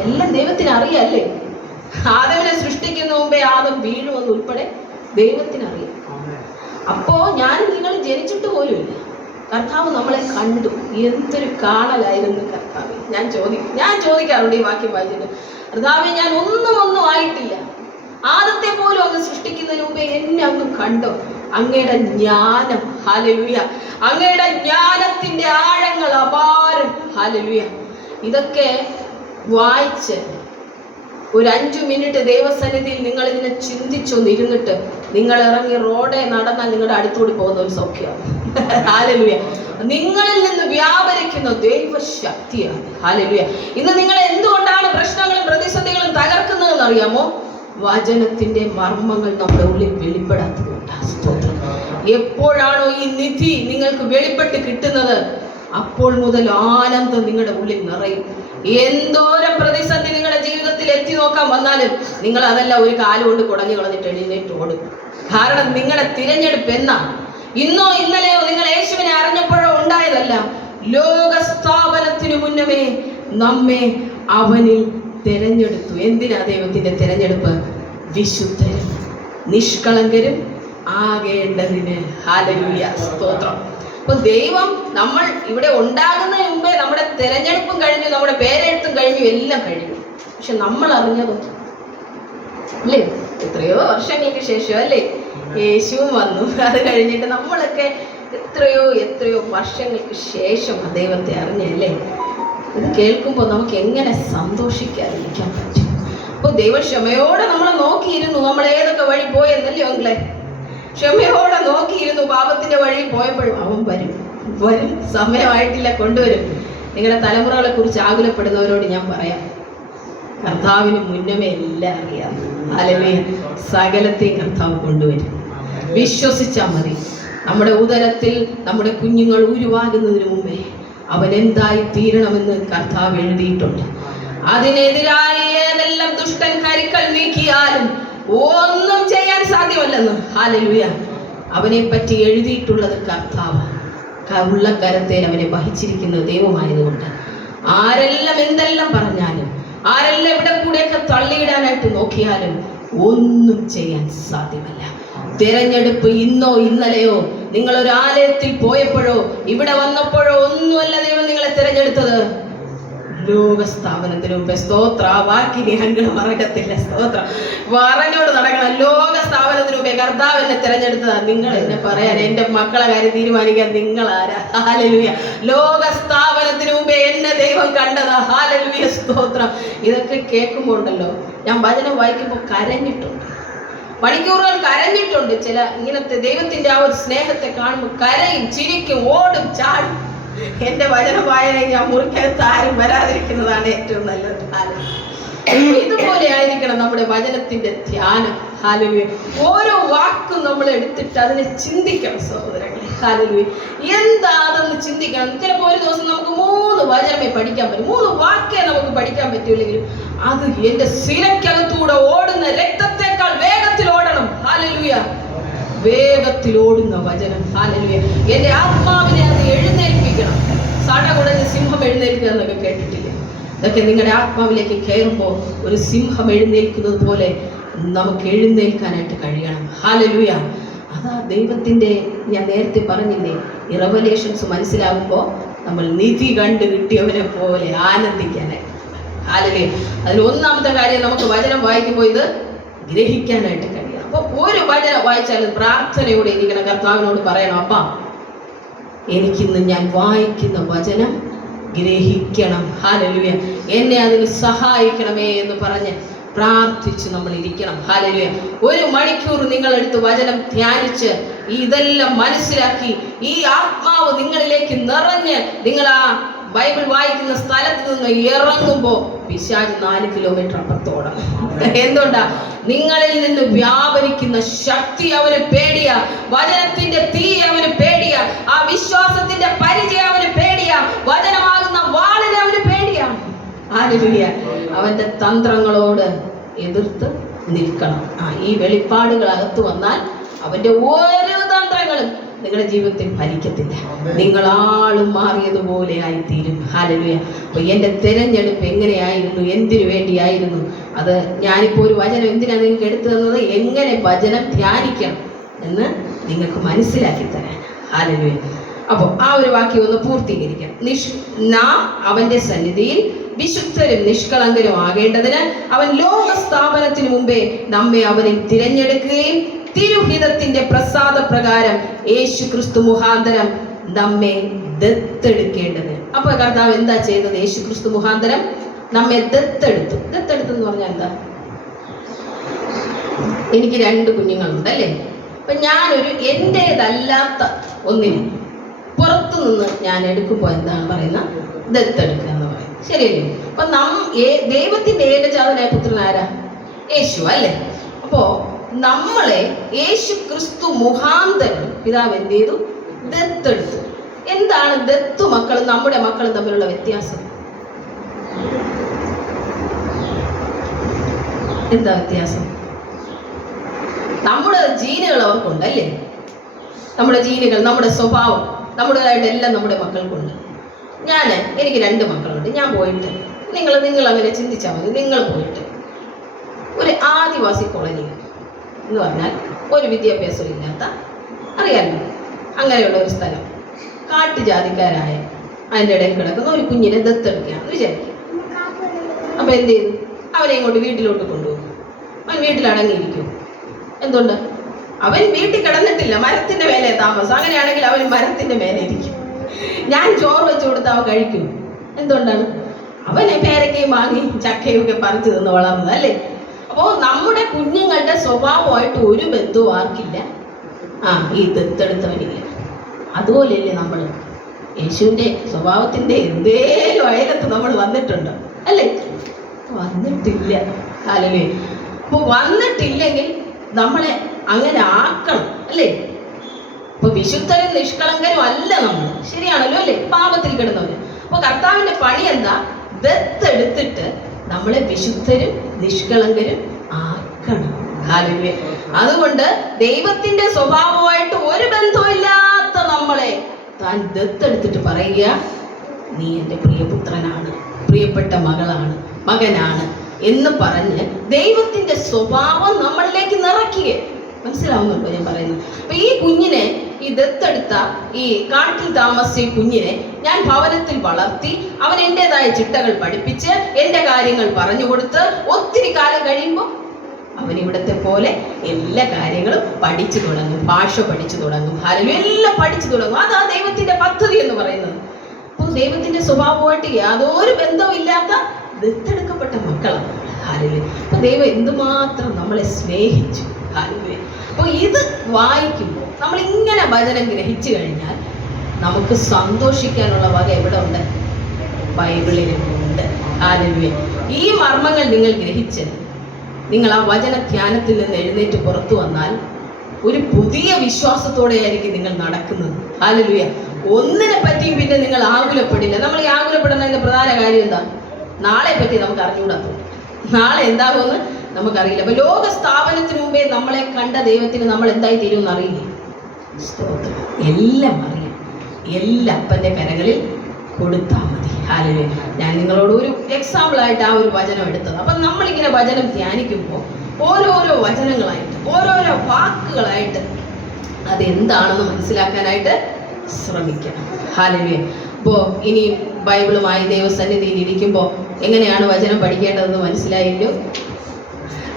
എല്ലാം ദൈവത്തിന് അറിയാല്ലേ? ആദമിനെ സൃഷ്ടിക്കുന്ന മുമ്പേ ആദം വീഴുമെന്ന് ഉൾപ്പെടെ ദൈവത്തിന് അറിയാം. അപ്പോ ഞാനും നിങ്ങൾ ജനിച്ചിട്ട് പോലുമില്ല, കർത്താവ് നമ്മളെ കണ്ടു. എന്തൊരു കാണലായിരുന്നു കർത്താവ്. ഞാൻ ചോദിക്കാറുണ്ട് ഈ വാക്യം വായിച്ചിട്ട്, കർത്താവേ, ഞാൻ ഒന്നും ആയിട്ടില്ല, ആദത്തെ പോലും അങ്ങ് സൃഷ്ടിക്കുന്നതിന് മുമ്പേ എന്നെ അങ്ങ് കണ്ടോ? അങ്ങയുടെ ജ്ഞാനം, ഹല്ലേലൂയ, അങ്ങയുടെ ജ്ഞാനത്തിന്റെ ആഴങ്ങൾ അപാരം. ഹല്ലേലൂയ. ഇതൊക്കെ വായിച്ച് ഒരു 5 മിനിറ്റ് ദൈവസന്നിധിയിൽ നിങ്ങൾ ഇതിനെ ചിന്തിച്ചൊന്നിരുന്നിട്ട് നിങ്ങൾ ഇറങ്ങി റോഡെ നടന്നാൽ നിങ്ങളുടെ അടുത്തുകൂടി പോകുന്ന ഒരു സൗഖ്യമാണ്. ഹല്ലേലൂയ. നിങ്ങളിൽ നിന്ന് വ്യാപരിക്കുന്ന ദൈവശക്തിയാണ്. ഹല്ലേലൂയ. ഇന്ന് നിങ്ങൾ എന്തുകൊണ്ടാണ് പ്രശ്നങ്ങളും പ്രതിസന്ധികളും തകർക്കുന്നതെന്ന് അറിയാമോ? വചനത്തിന്റെ മർമ്മങ്ങൾ നമ്മുടെ ഉള്ളിൽ വെളിപ്പെടാത്തതുകൊണ്ടാണ്. സ്തോത്രം. എപ്പോഴാണോ ഈ നിധി നിങ്ങൾക്ക് വെളിപ്പെട്ട് കിട്ടുന്നത്, അപ്പോൾ മുതൽ ആനന്ദം നിങ്ങളുടെ ഉള്ളിൽ നിറയും. എന്തോരം പ്രതിസന്ധി നിങ്ങളുടെ ജീവിതത്തിൽ എത്തി നോക്കാൻ വന്നാലും നിങ്ങൾ അതെല്ലാം ഒരു കാലുകൊണ്ട് കുടഞ്ഞു കളഞ്ഞിട്ട് എഴുന്നേറ്റ് ഓടും. കാരണം നിങ്ങളുടെ തിരഞ്ഞെടുപ്പ് എന്നാ? ഇന്നോ ഇന്നലെയോ നിങ്ങൾ യേശുവിനെ അറിഞ്ഞപ്പോഴോ ഉണ്ടായതല്ല. ലോകസ്ഥാപനത്തിനു മുന്നമേ നമ്മെ അവനിൽ തിരഞ്ഞെടുത്തു. എന്തിനാ ദൈവത്തിന്റെ തിരഞ്ഞെടുപ്പ്? വിശുദ്ധരും നിഷ്കളങ്കരും ആകേണ്ടതിന്. ഹല്ലേലൂയ. സ്തോത്രം. അപ്പൊ ദൈവം നമ്മൾ ഇവിടെ ഉണ്ടാകുന്നതിന് മുമ്പേ നമ്മുടെ തിരഞ്ഞെടുപ്പും കഴിഞ്ഞു, നമ്മുടെ പേരെഴുത്തും കഴിഞ്ഞു, എല്ലാം കഴിഞ്ഞു. പക്ഷെ നമ്മൾ അറിഞ്ഞതോ അല്ലേ? എത്രയോ വർഷങ്ങൾക്ക് ശേഷം അല്ലേ യേശുവും വന്നു. അത് കഴിഞ്ഞിട്ട് നമ്മളൊക്കെ എത്രയോ വർഷങ്ങൾക്ക് ശേഷം ദൈവത്തെ അറിഞ്ഞല്ലേ? ഇത് കേൾക്കുമ്പോൾ നമുക്ക് എങ്ങനെ സന്തോഷിക്കാതിരിക്കാൻ പറ്റും? അപ്പോൾ ദൈവം ക്ഷമയോടെ നമ്മളെ നോക്കിയിരുന്നു. നമ്മൾ ഏതൊക്കെ വഴി പോയെന്നല്ലേ മക്കളെ? ക്ഷമയോടെ നോക്കിയിരുന്നു. പാപത്തിന്റെ വഴി പോയപ്പോഴും അവൻ വരും. സമയമായിട്ടില്ല, കൊണ്ടുവരും. നിങ്ങളുടെ തലമുറകളെ കുറിച്ച് ആകുലപ്പെടുന്നവരോട് ഞാൻ പറയാം, കർത്താവിന് മുന്നമേ എല്ലാം അറിയാം. ഹല്ലേലൂയ. സകലത്തെയും കർത്താവ് കൊണ്ടുവരും. വിശ്വസിച്ചാൽ മതി. നമ്മുടെ ഉദരത്തിൽ നമ്മുടെ കുഞ്ഞുങ്ങൾ ഉരുവാകുന്നതിന് മുമ്പേ അവൻ എന്തായി തീരണമെന്ന് കർത്താവ് എഴുതിയിട്ടുണ്ട്. അതിനെതിരായി ഏതെല്ലാം ദുഷ്ടൻ കരുക്കൾ നീക്കിയാലും ഒന്നും ചെയ്യാൻ സാധ്യമല്ലെന്ന്. ഹല്ലേലൂയ. അവനെ പറ്റി എഴുതിയിട്ടുള്ളത് കർത്താവ്. ഉള്ള കരത്തേൽ അവനെ വഹിച്ചിരിക്കുന്ന ദൈവമായതുകൊണ്ട് ആരെല്ലാം എന്തെല്ലാം പറഞ്ഞാലും, ആരെല്ലാം ഇവിടെ കൂടെയൊക്കെ തള്ളിയിടാനായിട്ട് നോക്കിയാലും ഒന്നും ചെയ്യാൻ സാധ്യമല്ല. തിരഞ്ഞെടുപ്പ് ഇന്നോ ഇന്നലെയോ, നിങ്ങൾ ഒരു ആലയത്തിൽ പോയപ്പോഴോ ഇവിടെ വന്നപ്പോഴോ ഒന്നുമല്ല ദൈവം നിങ്ങളെ തിരഞ്ഞെടുത്തത്. ലോകസ്ഥാപനത്തിന് മുമ്പേ. സ്തോത്ര. ആ വാക്കിന് ഞങ്ങൾ മറക്കത്തില്ല. സ്തോത്രം. പറഞ്ഞോട് നടക്കണം. ലോകസ്ഥാപനത്തിന് മുമ്പേ കർത്താവ് എന്നെ തിരഞ്ഞെടുത്തതാ. നിങ്ങൾ എന്നെ പറയാൻ, എന്റെ മക്കളെ കാര്യം തീരുമാനിക്കാൻ നിങ്ങൾ ആരാ? ഹല്ലേലൂയ. ലോകസ്ഥാപനത്തിന് മുമ്പേ എന്നെ ദൈവം കണ്ടതാ. ഹല്ലേലൂയ. സ്തോത്രം. ഇതൊക്കെ കേൾക്കുമ്പോൾ ഉണ്ടല്ലോ, ഞാൻ വചനം വായിക്കുമ്പോൾ കരഞ്ഞിട്ടുണ്ട്, മണിക്കൂറുകൾ കരഞ്ഞിട്ടുണ്ട്. ചില ഇങ്ങനത്തെ ദൈവത്തിന്റെ ആ ഒരു സ്നേഹത്തെ കാണുമ്പോൾ കരയും, ചിരിക്കും, ഓടും, ചാടും. എന്റെ വചന വായന ഞാൻ മുറിക്കകത്ത് ആരും വരാതിരിക്കുന്നതാണ് ഏറ്റവും നല്ലത്. ഇതുപോലെ ആയിരിക്കണം നമ്മുടെ വചനത്തിന്റെ ധ്യാനം. ഹല്ലേലൂയ. ഓരോ വാക്കും നമ്മൾ എടുത്തിട്ട് അതിനെ ചിന്തിക്കണം സഹോദരങ്ങളെ. ഹല്ലേലൂയ. എന്താ അതൊന്ന് ചിന്തിക്കണം. ചിലപ്പോൾ ഒരു ദിവസം നമുക്ക് 3 വചനമേ പഠിക്കാൻ പറ്റും, 3 വാക്കേ നമുക്ക് പഠിക്കാൻ പറ്റൂലെങ്കിലും അത് എന്റെ സിരക്കകത്തൂടെ ഓടുന്ന രക്തത്തെക്കാൾ വേഗത്തിൽ ഓടണം. ഹല്ലേലൂയ. വേഗത്തിൽ ഓടുന്ന വചനം. ഹല്ലേലൂയ. എന്റെ ആത്മാവിനെ അത് എഴുന്നേൽപ്പിക്കണം. സടകുടഞ്ഞ് സിംഹം എഴുന്നേൽക്കുക എന്നൊക്കെ കേട്ടിട്ടില്ലേ? ഇതൊക്കെ നിങ്ങളുടെ ആത്മാവിലേക്ക് കയറുമ്പോൾ ഒരു സിംഹം എഴുന്നേൽക്കുന്നത് പോലെ നമുക്ക് എഴുന്നേൽക്കാനായിട്ട് കഴിയണം. ഹല്ലേലൂയ. അതാ ദൈവത്തിന്റെ, ഞാൻ നേരത്തെ പറഞ്ഞില്ലേ, ഈ റെവലേഷൻസ് മനസ്സിലാകുമ്പോൾ നമ്മൾ നിധി കണ്ടു കിട്ടിയവനെ പോലെ ആനന്ദിക്കാനായിട്ട്. ഹല്ലേലൂയ. അതിൽ ഒന്നാമത്തെ കാര്യം, നമുക്ക് വചനം വായിക്കുമ്പോൾ ഇത് ഗ്രഹിക്കാനായിട്ട് കഴിയണം. അപ്പോൾ ഒരു വചനം വായിച്ചാലും പ്രാർത്ഥനയോടെ ഇരിക്കണം. കർത്താവിനോട് പറയണം, അപ്പാ എനിക്കിന്ന് ഞാൻ വായിക്കുന്ന വചനം ഗ്രഹിക്കണം. ഹല്ലേലൂയ. എന്നെ അതിന് സഹായിക്കണമേ എന്ന് പറഞ്ഞ് പ്രാർത്ഥിച്ച് നമ്മൾ ഇരിക്കണം. ഹല്ലേലൂയ. 1 മണിക്കൂർ നിങ്ങളെടുത്ത് വചനം ധ്യാനിച്ച് ഇതെല്ലാം മനസ്സിലാക്കി ഈ ആത്മാവ് നിങ്ങളിലേക്ക് നിറഞ്ഞ് നിങ്ങൾ ആ ബൈബിൾ വായിക്കുന്ന സ്ഥലത്ത് നിന്ന് ഇറങ്ങുമ്പോൾ പിശാച് 4 കിലോമീറ്റർ അപ്പുറത്തോടാം. എന്തുകൊണ്ടാ? നിങ്ങളിൽ നിന്ന് വ്യാപരിക്കുന്ന ശക്തി അവന് പേടിയാ, വചനത്തിന്റെ തീ അവന് പേടിയാ, ആ വിശ്വാസത്തിന്റെ പരിചയം അവന് പേടിയാ, വചനമാകുന്ന വാളിനെ അവന് പേടിയാ. ഹല്ലേലൂയ. അവന്റെ തന്ത്രങ്ങളോട് എതിർത്ത് നിൽക്കണം. ഈ വെളിപ്പാടുകൾ അകത്ത് വന്നാൽ അവന്റെ ഓരോ തന്ത്രങ്ങളും നിങ്ങളുടെ ജീവിതത്തിൽ ഫലിക്കത്തില്ല. നിങ്ങളാളും മാറിയതുപോലെ ആയിത്തീരും. ഹല്ലേലൂയ. അപ്പോൾ എൻ്റെ തിരഞ്ഞെടുപ്പ് എങ്ങനെയായിരുന്നു, എന്തിനു വേണ്ടിയായിരുന്നു? അത് ഞാനിപ്പോൾ ഒരു വചനം എന്തിനാണ് നിങ്ങൾക്ക് എടുത്തു തന്നത്? എങ്ങനെ വചനം ധ്യാനിക്കണം എന്ന് നിങ്ങൾക്ക് മനസ്സിലാക്കി തരാൻ. ഹല്ലേലൂയ. അപ്പോൾ ആ ഒരു വാക്യം ഒന്ന് പൂർത്തീകരിക്കാം. നാം അവന്റെ സന്നിധിയിൽ വിശുദ്ധരും നിഷ്കളങ്കരും ആകേണ്ടതിന് അവൻ ലോകസ്ഥാപനത്തിന് മുമ്പേ നമ്മെ അവനിൽ തിരഞ്ഞെടുക്കുകയും തിരുഹിതത്തിന്റെ പ്രസാദ പ്രകാരം യേശു ക്രിസ്തു മുഖാന്തരം നമ്മെ ദത്തെടുക്കേണ്ടത്. അപ്പൊ കർത്താവ് എന്താ ചെയ്തത്? യേശു ക്രിസ്തു മുഖാന്തരം നമ്മെ ദത്തെടുത്തു. ദത്തെടുത്തു എന്ന് പറഞ്ഞാൽ എന്താ? എനിക്ക് 2 കുഞ്ഞുങ്ങളുണ്ട് അല്ലേ? അപ്പൊ ഞാനൊരു എൻ്റേതല്ലാത്ത ഒന്നിന് പുറത്തു നിന്ന് ഞാൻ എടുക്കുമ്പോൾ എന്താണ് പറയുന്ന? ദത്തെടുക്കുക എന്ന് പറയും. ശരിയല്ലേ? അപ്പൊ ദൈവത്തിന്റെ ഏകജാതനായ പുത്രൻ ആരാ? യേശു അല്ലേ? അപ്പോ നമ്മളെ യേശു ക്രിസ്തു മുഖാന്തരം പിതാവ് എന്ത് ചെയ്തു? ദത്തെടുത്തു. എന്താണ് ദത്തു മക്കളും നമ്മുടെ മക്കളും തമ്മിലുള്ള വ്യത്യാസം? എന്താ വ്യത്യാസം? നമ്മുടെ ജീനുകൾ അവർക്കുണ്ടല്ലേ? നമ്മുടെ ജീനുകൾ, നമ്മുടെ സ്വഭാവം, നമ്മുടേതായിട്ട് എല്ലാം നമ്മുടെ മക്കൾക്കുണ്ട്. എനിക്ക് 2 മക്കളുണ്ട്. ഞാൻ പോയിട്ട് നിങ്ങൾ അങ്ങനെ ചിന്തിച്ചാൽ മതി. നിങ്ങൾ പോയിട്ട് ഒരു ആദിവാസി കോളനി എന്ന് പറഞ്ഞാൽ ഒരു വിദ്യാഭ്യാസം ഇല്ലാത്ത, അറിയാമല്ലോ, അങ്ങനെയുള്ള ഒരു സ്ഥലം, കാട്ടുജാതിക്കാരായ അതിൻ്റെ ഇടയിൽ കിടക്കുന്ന ഒരു കുഞ്ഞിനെ ദത്തെടുക്കുകയാണെന്ന് വിചാരിക്കും. അപ്പോൾ എന്ത് ചെയ്തു? അവനെ ഇങ്ങോട്ട് വീട്ടിലോട്ട് കൊണ്ടുപോകും. അവൻ വീട്ടിൽ അടങ്ങിയിരിക്കും. എന്തുകൊണ്ട്? അവൻ വീട്ടിൽ കിടന്നിട്ടില്ല, മരത്തിൻ്റെ മേലെ താമസം. അങ്ങനെയാണെങ്കിൽ അവൻ മരത്തിൻ്റെ മേലെ ഇരിക്കും. ഞാൻ ചോറ് വെച്ച് കൊടുത്ത് അവൻ കഴിക്കും. എന്തുകൊണ്ടാണ്? അവനെ പേരക്കയും വാങ്ങി ചക്കയും ഒക്കെ പറിച്ചു നിന്ന് വളർന്നത് അല്ലേ? അപ്പോൾ നമ്മുടെ കുഞ്ഞുങ്ങളുടെ സ്വഭാവമായിട്ട് ഒരു ബന്ധവും ആർക്കില്ല? ഈ ദത്തെടുത്തവനില്ല. അതുപോലെയല്ലേ നമ്മൾ യേശുവിൻ്റെ സ്വഭാവത്തിൻ്റെ എന്തേലും അയലത്ത് നമ്മൾ വന്നിട്ടുണ്ടോ? അല്ലേ? വന്നിട്ടില്ല. ഹല്ലേലൂയ. അപ്പോൾ വന്നിട്ടില്ലെങ്കിൽ നമ്മളെ അങ്ങനെ ആക്കണം അല്ലേ? അപ്പൊ വിശുദ്ധരും നിഷ്കളങ്കരും അല്ല നമ്മൾ, ശരിയാണല്ലോ അല്ലേ? പാപത്തിൽ കിടന്നവര്. അപ്പൊ കർത്താവിന്റെ പണി എന്താ? ദത്തെടുത്തിട്ട് നമ്മളെ വിശുദ്ധരും നിഷ്കളങ്കരും ആക്കണം. ഹല്ലേലൂയ. അതുകൊണ്ട് ദൈവത്തിന്റെ സ്വഭാവമായിട്ട് ഒരു ബന്ധമില്ലാത്ത നമ്മളെ താൻ ദത്തെടുത്തിട്ട് പറയുക, നീ എൻ്റെ പ്രിയപുത്രനാണ്, പ്രിയപ്പെട്ട മകനാണ് എന്ന് പറഞ്ഞ് ദൈവത്തിന്റെ സ്വഭാവം നമ്മളിലേക്ക് നിറയ്ക്കുക. മനസ്സിലാവുന്നുണ്ടോ ഞാൻ പറയുന്നത്? അപ്പൊ ഈ കുഞ്ഞിനെ, ഈ ദത്തെടുത്ത ഈ കാട്ടിൽ താമസിച്ച കുഞ്ഞിനെ ഞാൻ ഭവനത്തിൽ വളർത്തി, അവൻ എൻ്റെതായ ചിട്ടകൾ പഠിപ്പിച്ച് എൻ്റെ കാര്യങ്ങൾ പറഞ്ഞു കൊടുത്ത് ഒത്തിരി കാലം കഴിയുമ്പോൾ അവൻ ഇവിടത്തെ പോലെ എല്ലാ കാര്യങ്ങളും പഠിച്ചു തുടങ്ങും. ഭാഷ പഠിച്ചു തുടങ്ങും. ഹല്ലേലൂയ. എല്ലാം പഠിച്ചു തുടങ്ങും. അതാ ദൈവത്തിന്റെ പദ്ധതി എന്ന് പറയുന്നത്. അപ്പോൾ ദൈവത്തിന്റെ സ്വഭാവമായിട്ട് യാതൊരു ബന്ധവും ഇല്ലാത്ത ദത്തെടുക്കപ്പെട്ട മക്കളാണ്. ഹല്ലേലൂയ. അപ്പൊ ദൈവം എന്തുമാത്രം നമ്മളെ സ്നേഹിച്ചു. ഹല്ലേലൂയ. അപ്പോൾ ഇത് വായിക്കുമ്പോൾ നമ്മൾ ഇങ്ങനെ വചനം ഗ്രഹിച്ചു കഴിഞ്ഞാൽ നമുക്ക് സന്തോഷിക്കാനുള്ള വക എവിടെ ഉണ്ട്? ബൈബിളിലുണ്ട്. ഹല്ലേലൂയ. ഈ മർമ്മങ്ങൾ നിങ്ങൾ ഗ്രഹിച്ച് നിങ്ങൾ ആ വചന ധ്യാനത്തിൽ നിന്ന് എഴുന്നേറ്റ് പുറത്തു വന്നാൽ ഒരു പുതിയ വിശ്വാസത്തോടെയായിരിക്കും നിങ്ങൾ നടക്കുന്നത്. ഹല്ലേലൂയ. ഒന്നിനെ പറ്റിയും പിന്നെ നിങ്ങൾ ആകുലപ്പെടില്ല. നമ്മൾ ഈ ആകുലപ്പെടുന്നതിന്റെ പ്രധാന കാര്യം എന്താ? നാളെ പറ്റി നമുക്ക് അറിഞ്ഞുകൂടാത്തത്. നാളെ എന്താകുമെന്ന് നമുക്കറിയില്ല. അപ്പൊ ലോക സ്ഥാപനത്തിന് മുമ്പേ നമ്മളെ കണ്ട ദൈവത്തിന് നമ്മൾ എന്തായി തീരുമെന്ന് അറിയില്ലേ? സ്തോത്രം. എല്ലാം അറിയാം. എല്ലാം അപ്പന്റെ കരങ്ങളിൽ കൊടുത്താൽ മതി. ഹല്ലേലൂയ. ഞാൻ നിങ്ങളോട് ഒരു എക്സാമ്പിളായിട്ട് ആ ഒരു വചനം എടുത്തത്. അപ്പം നമ്മളിങ്ങനെ വചനം ധ്യാനിക്കുമ്പോൾ ഓരോരോ വചനങ്ങളായിട്ട് ഓരോരോ വാക്കുകളായിട്ട് അതെന്താണെന്ന് മനസ്സിലാക്കാനായിട്ട് ശ്രമിക്കണം. ഹല്ലേലൂയ. അപ്പോൾ ഇനി ബൈബിളുമായി ദൈവസന്നിധിയിൽ ഇരിക്കുമ്പോൾ എങ്ങനെയാണ് വചനം പഠിക്കേണ്ടതെന്ന് മനസ്സിലായില്ലോ?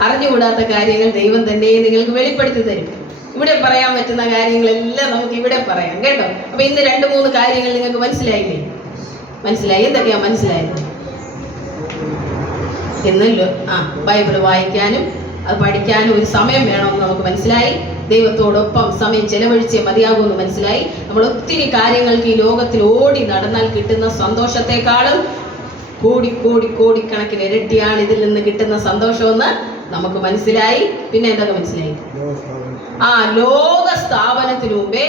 അറിഞ്ഞുകൂടാത്ത കാര്യങ്ങൾ ദൈവം തന്നെ നിങ്ങൾക്ക് വെളിപ്പെടുത്തി തരും. ഇവിടെ പറയാൻ പറ്റുന്ന കാര്യങ്ങളെല്ലാം നമുക്ക് ഇവിടെ പറയാം കേട്ടോ. അപ്പൊ ഇന്ന് 2-3 കാര്യങ്ങൾ നിങ്ങൾക്ക് മനസ്സിലായില്ലേ? മനസ്സിലായി? എന്തൊക്കെയാ മനസ്സിലായത്? എന്നല്ലോ ബൈബിൾ വായിക്കാനും അത് പഠിക്കാനും ഒരു സമയം വേണമെന്ന് നമുക്ക് മനസ്സിലായി. ദൈവത്തോടൊപ്പം സമയം ചെലവഴിച്ചേ മതിയാകുമെന്ന് മനസ്സിലായി. നമ്മൾ ഒത്തിരി കാര്യങ്ങൾക്ക് ഈ ലോകത്തിൽ ഓടി നടന്നാൽ കിട്ടുന്ന സന്തോഷത്തെക്കാളും കോടിക്കണക്കിന് ഇരട്ടിയാണ് ഇതിൽ നിന്ന് കിട്ടുന്ന സന്തോഷമെന്ന് നമുക്ക് മനസ്സിലായി. പിന്നെ എന്തൊക്കെ മനസ്സിലായി? ലോക സ്ഥാപനത്തിനു മുമ്പേ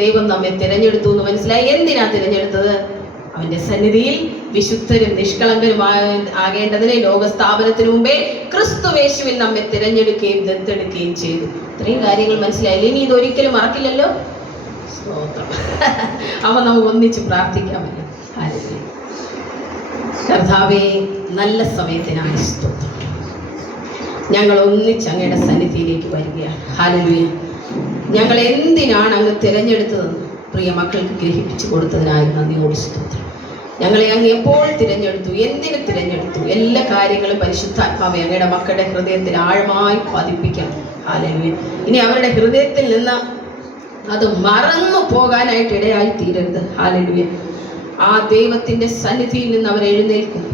ദൈവം നമ്മെ തിരഞ്ഞെടുത്തു എന്ന് മനസ്സിലായി. എന്തിനാ തിരഞ്ഞെടുത്തത്? അവന്റെ സന്നിധിയിൽ വിശുദ്ധരും നിഷ്കളങ്കരും ആകേണ്ടതിന് ലോക സ്ഥാപനത്തിനു മുമ്പേ ക്രിസ്തുവേശുവിൽ നമ്മെ തിരഞ്ഞെടുക്കുകയും ദത്തെടുക്കുകയും ചെയ്തു. ഇത്രയും കാര്യങ്ങൾ മനസ്സിലായില്ലേ? ഇനി ഇതൊരിക്കലും മറക്കില്ലല്ലോ. സ്തോത്രം. അപ്പൊ നമുക്ക് ഒന്നിച്ച് പ്രാർത്ഥിക്കാമല്ലോ. കർത്താവേ, നല്ല സമയത്തിനായി സ്തോത്രം. ഞങ്ങൾ ഒന്നിച്ച് അങ്ങയുടെ സന്നിധിയിലേക്ക് വരികയാണ്. ഹല്ലേലൂയ. ഞങ്ങൾ എന്തിനാണ് അങ്ങ് തിരഞ്ഞെടുത്തതെന്ന് പ്രിയ മക്കൾക്ക് ഗ്രഹിപ്പിച്ചു കൊടുത്തതിനായി നന്ദിയോട് സ്തോത്രം. ഞങ്ങളെ അങ്ങ് എപ്പോൾ തിരഞ്ഞെടുത്തു, എന്തിനു തിരഞ്ഞെടുത്തു, എല്ലാ കാര്യങ്ങളും പരിശുദ്ധാത്മാവേ അങ്ങയുടെ മക്കളുടെ ഹൃദയത്തിൽ ആഴമായി പതിപ്പിക്കണം. ഹല്ലേലൂയ. ഇനി അവരുടെ ഹൃദയത്തിൽ നിന്ന് അത് മറന്നു പോകാനായിട്ട് ഇടയായി തീരരുത്. ഹല്ലേലൂയ. ആ ദൈവത്തിന്റെ സന്നിധിയിൽ നിന്ന് അവർ എഴുന്നേൽക്കും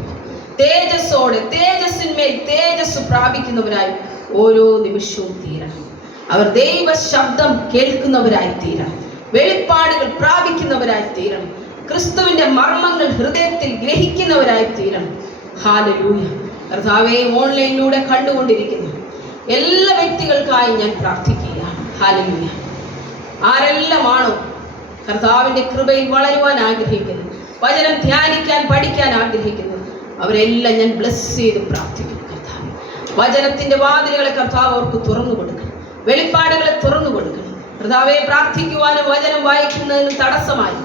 തേജസ്സോടെ, തേജസ്സിന്മേൽ തേജസ് പ്രാപിക്കുന്നവരായി ഓരോ നിമിഷവും തീരണം. അവർ ദൈവ ശബ്ദം കേൾക്കുന്നവരായി തീരണം. വെളിപ്പാടുകൾ പ്രാപിക്കുന്നവരായി തീരണം. ക്രിസ്തുവിന്റെ മർമ്മങ്ങൾ ഹൃദയത്തിൽ ഗ്രഹിക്കുന്നവരായി തീരണം. ഹല്ലേലൂയ. കർത്താവേ, ഓൺലൈനിലൂടെ കണ്ടുകൊണ്ടിരിക്കുന്ന എല്ലാ വ്യക്തികൾക്കായി ഞാൻ പ്രാർത്ഥിക്കുകയാണ്. ഹല്ലേലൂയ. ആരെല്ലാമാണോ കർത്താവിന്റെ കൃപയിൽ വളരുവാൻ ആഗ്രഹിക്കുന്നു, വചനം ധ്യാനിക്കാൻ പഠിക്കാൻ ആഗ്രഹിക്കുന്നു, അവരെല്ലാം ഞാൻ ബ്ലസ് ചെയ്ത് പ്രാർത്ഥിക്കുന്നു. കർത്താവ് വചനത്തിന്റെ വാതിലുകളെ കർത്താവ് അവർക്ക് തുറന്നു കൊടുക്കണം. വെളിപ്പാടുകളെ തുറന്നു കൊടുക്കണം. കർത്താവെ, പ്രാർത്ഥിക്കുവാനും വചനം വായിക്കുന്നതിനും തടസ്സമായി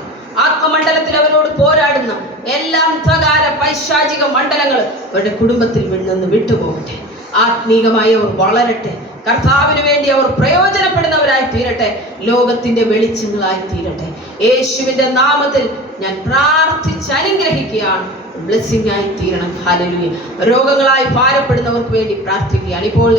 ആത്മമണ്ഡലത്തിൽ അവരോട് പോരാടുന്ന എല്ലാ അന്ധകാര പൈശാചിക മണ്ഡലങ്ങൾ അവരുടെ കുടുംബത്തിൽ നിന്ന് വിട്ടുപോകട്ടെ. ആത്മീകമായി അവർ വളരട്ടെ. കർത്താവിന് വേണ്ടി അവർ പ്രയോജനപ്പെടുന്നവരായി തീരട്ടെ. ലോകത്തിന്റെ വെളിച്ചങ്ങളായി തീരട്ടെ. യേശുവിന്റെ നാമത്തിൽ ഞാൻ പ്രാർത്ഥിച്ച് അനുഗ്രഹിക്കുകയാണ്. ബ്ലെസ്സിംഗ് ആയി തീരണം. ഹല്ലേലൂയ. രോഗങ്ങളായി ഭാരപ്പെടുന്നവർക്ക് വേണ്ടി പ്രാർത്ഥിക്കുകയാണ്. ഇപ്പോൾ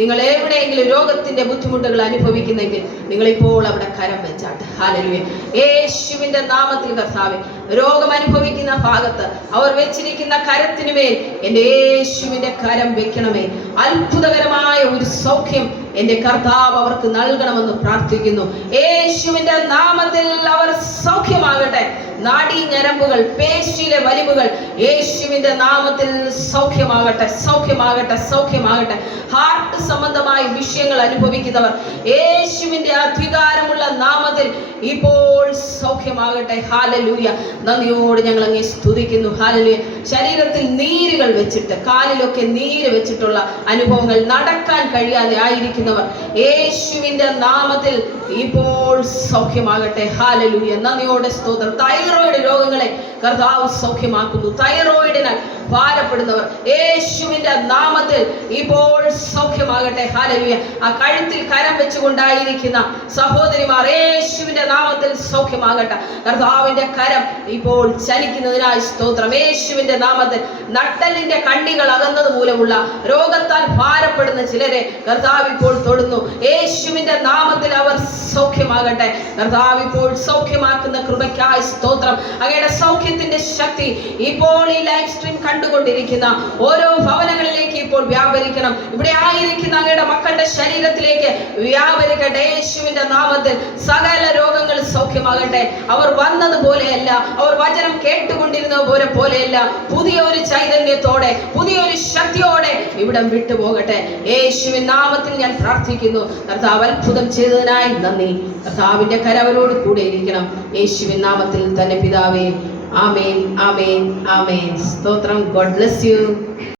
നിങ്ങൾ എവിടെയെങ്കിലും രോഗത്തിന്റെ ബുദ്ധിമുട്ടുകൾ അനുഭവിക്കുന്നെങ്കിൽ നിങ്ങളിപ്പോൾ അവിടെ കരം വെച്ചാട്ടെ. ഹല്ലേലൂയ. യേശുവിന്റെ നാമത്തിൽ കർത്താവേ, രോഗം അനുഭവിക്കുന്ന ഭാഗത്ത് അവർ വെച്ചിരിക്കുന്ന കരത്തിനു മേൽ എൻ്റെ യേശുവിന്റെ കരം വെക്കണമേ. അത്ഭുതകരമായ ഒരു സൗഖ്യം എൻ്റെ കർത്താവ് അവർക്ക് നൽകണമെന്ന് പ്രാർത്ഥിക്കുന്നു. യേശുവിന്റെ നാമത്തിൽ അവർ സൗഖ്യമാകട്ടെ. നാഡീ ഞരമ്പുകൾ, പേശിയിലെ വലിവുകൾ യേശുവിന്റെ നാമത്തിൽ സൗഖ്യമാകട്ടെ, സൗഖ്യമാകട്ടെ, സൗഖ്യമാകട്ടെ. ഹാർട്ട് സംബന്ധമായ വിഷയങ്ങൾ അനുഭവിക്കുന്നവർ യേശുവിന്റെ അധികാരമുള്ള നാമത്തിൽ ഇപ്പോൾ സൗഖ്യമാകട്ടെ. ഹല്ലേലൂയ. നന്ദിയോട് ഞങ്ങൾ അങ്ങേ സ്തുതിക്കുന്നു. ഹല്ലേലൂയ. ശരീരത്തിൽ നീരുകൾ വെച്ചിട്ട്, കാലിലൊക്കെ നീര് വെച്ചിട്ടുള്ള അനുഭവങ്ങൾ, നടക്കാൻ കഴിയാതെ ആയിരിക്കുന്നവർ യേശുവിന്റെ നാമത്തിൽ ഇപ്പോൾ സൗഖ്യമാകട്ടെ. ഹല്ലേലൂയ. നന്ദിയോടെ സ്തോത്രം. തൈറോയിഡ് രോഗങ്ങളെ കർത്താവ് സൗഖ്യമാക്കുന്നു. തൈറോയിഡിനാൽ ഭാരപ്പെടുന്നവർ യേശുവിന്റെ നാമത്തിൽ ഇപ്പോൾ സൗഖ്യമാകട്ടെ. ഹല്ലേലൂയ. ആ കഴുത്തിൽ കരം വെച്ചുകൊണ്ടായിരിക്കുന്ന സഹോദരിമാർ യേശുവിന്റെ നാമത്തിൽ സൗഖ്യമാകട്ടെ. കർത്താവിന്റെ കരം ഇപ്പോൾ ചലിക്കുന്നതിനായി സ്തോത്രം. യേശുവിന്റെ നാമത്തിൽ നട്ടലിന്റെ കണ്ണികൾ അകന്നത് മൂലമുള്ള രോഗത്താൽ ഭാരപ്പെടുന്ന ചിലരെ കർത്താവ് ഇപ്പോൾ തൊടുന്നു. യേശുവിന്റെ നാമത്തിൽ അവർ സൗഖ്യമാകട്ടെ. കർത്താവ് ഇപ്പോൾ സൗഖ്യമാക്കുന്ന കൃപയ്ക്കായി സ്തോത്രം. അങ്ങയുടെ സൗഖ്യത്തിന്റെ ശക്തി ഇപ്പോൾ ഈ ലൈവ് സ്ട്രീം കണ്ടുകൊണ്ടിരിക്കുന്ന ഓരോ ഭവനങ്ങളിലേക്ക് ഇപ്പോൾ വ്യാപരിക്കണം. ഇവിടെ ആയിരിക്കുന്ന അങ്ങയുടെ മക്കളുടെ ശരീരത്തിലേക്ക് വ്യാപരിക്കട്ടെ. യേശുവിന്റെ നാമത്തിൽ സകല രോഗങ്ങൾ സൗഖ്യമാകട്ടെ. അവർ വന്നതുപോലെയല്ല, അവർ വചനം കേട്ടുകൊണ്ടിരുന്ന പോലെയല്ല, പുതിയ ഒരു ചൈതന്യത്തോടെ, പുതിയൊരു ശക്തിയോടെ ഇവിടം വിട്ടുപോകട്ടെ. യേശുവിൻ നാമത്തിൽ ഞാൻ പ്രാർത്ഥിക്കുന്നു. കർത്താവ് അത്ഭുതം ചെയ്തതിനായി നന്ദി. കർത്താവിന്റെ കരവരോട് കൂടെ ഇരിക്കണം. യേശുവിൻ നാമത്തിൽ തന്നെ പിതാവേ. ആമേൻ, ആമേൻ, ആമേൻ. സ്തോത്രം. God bless you.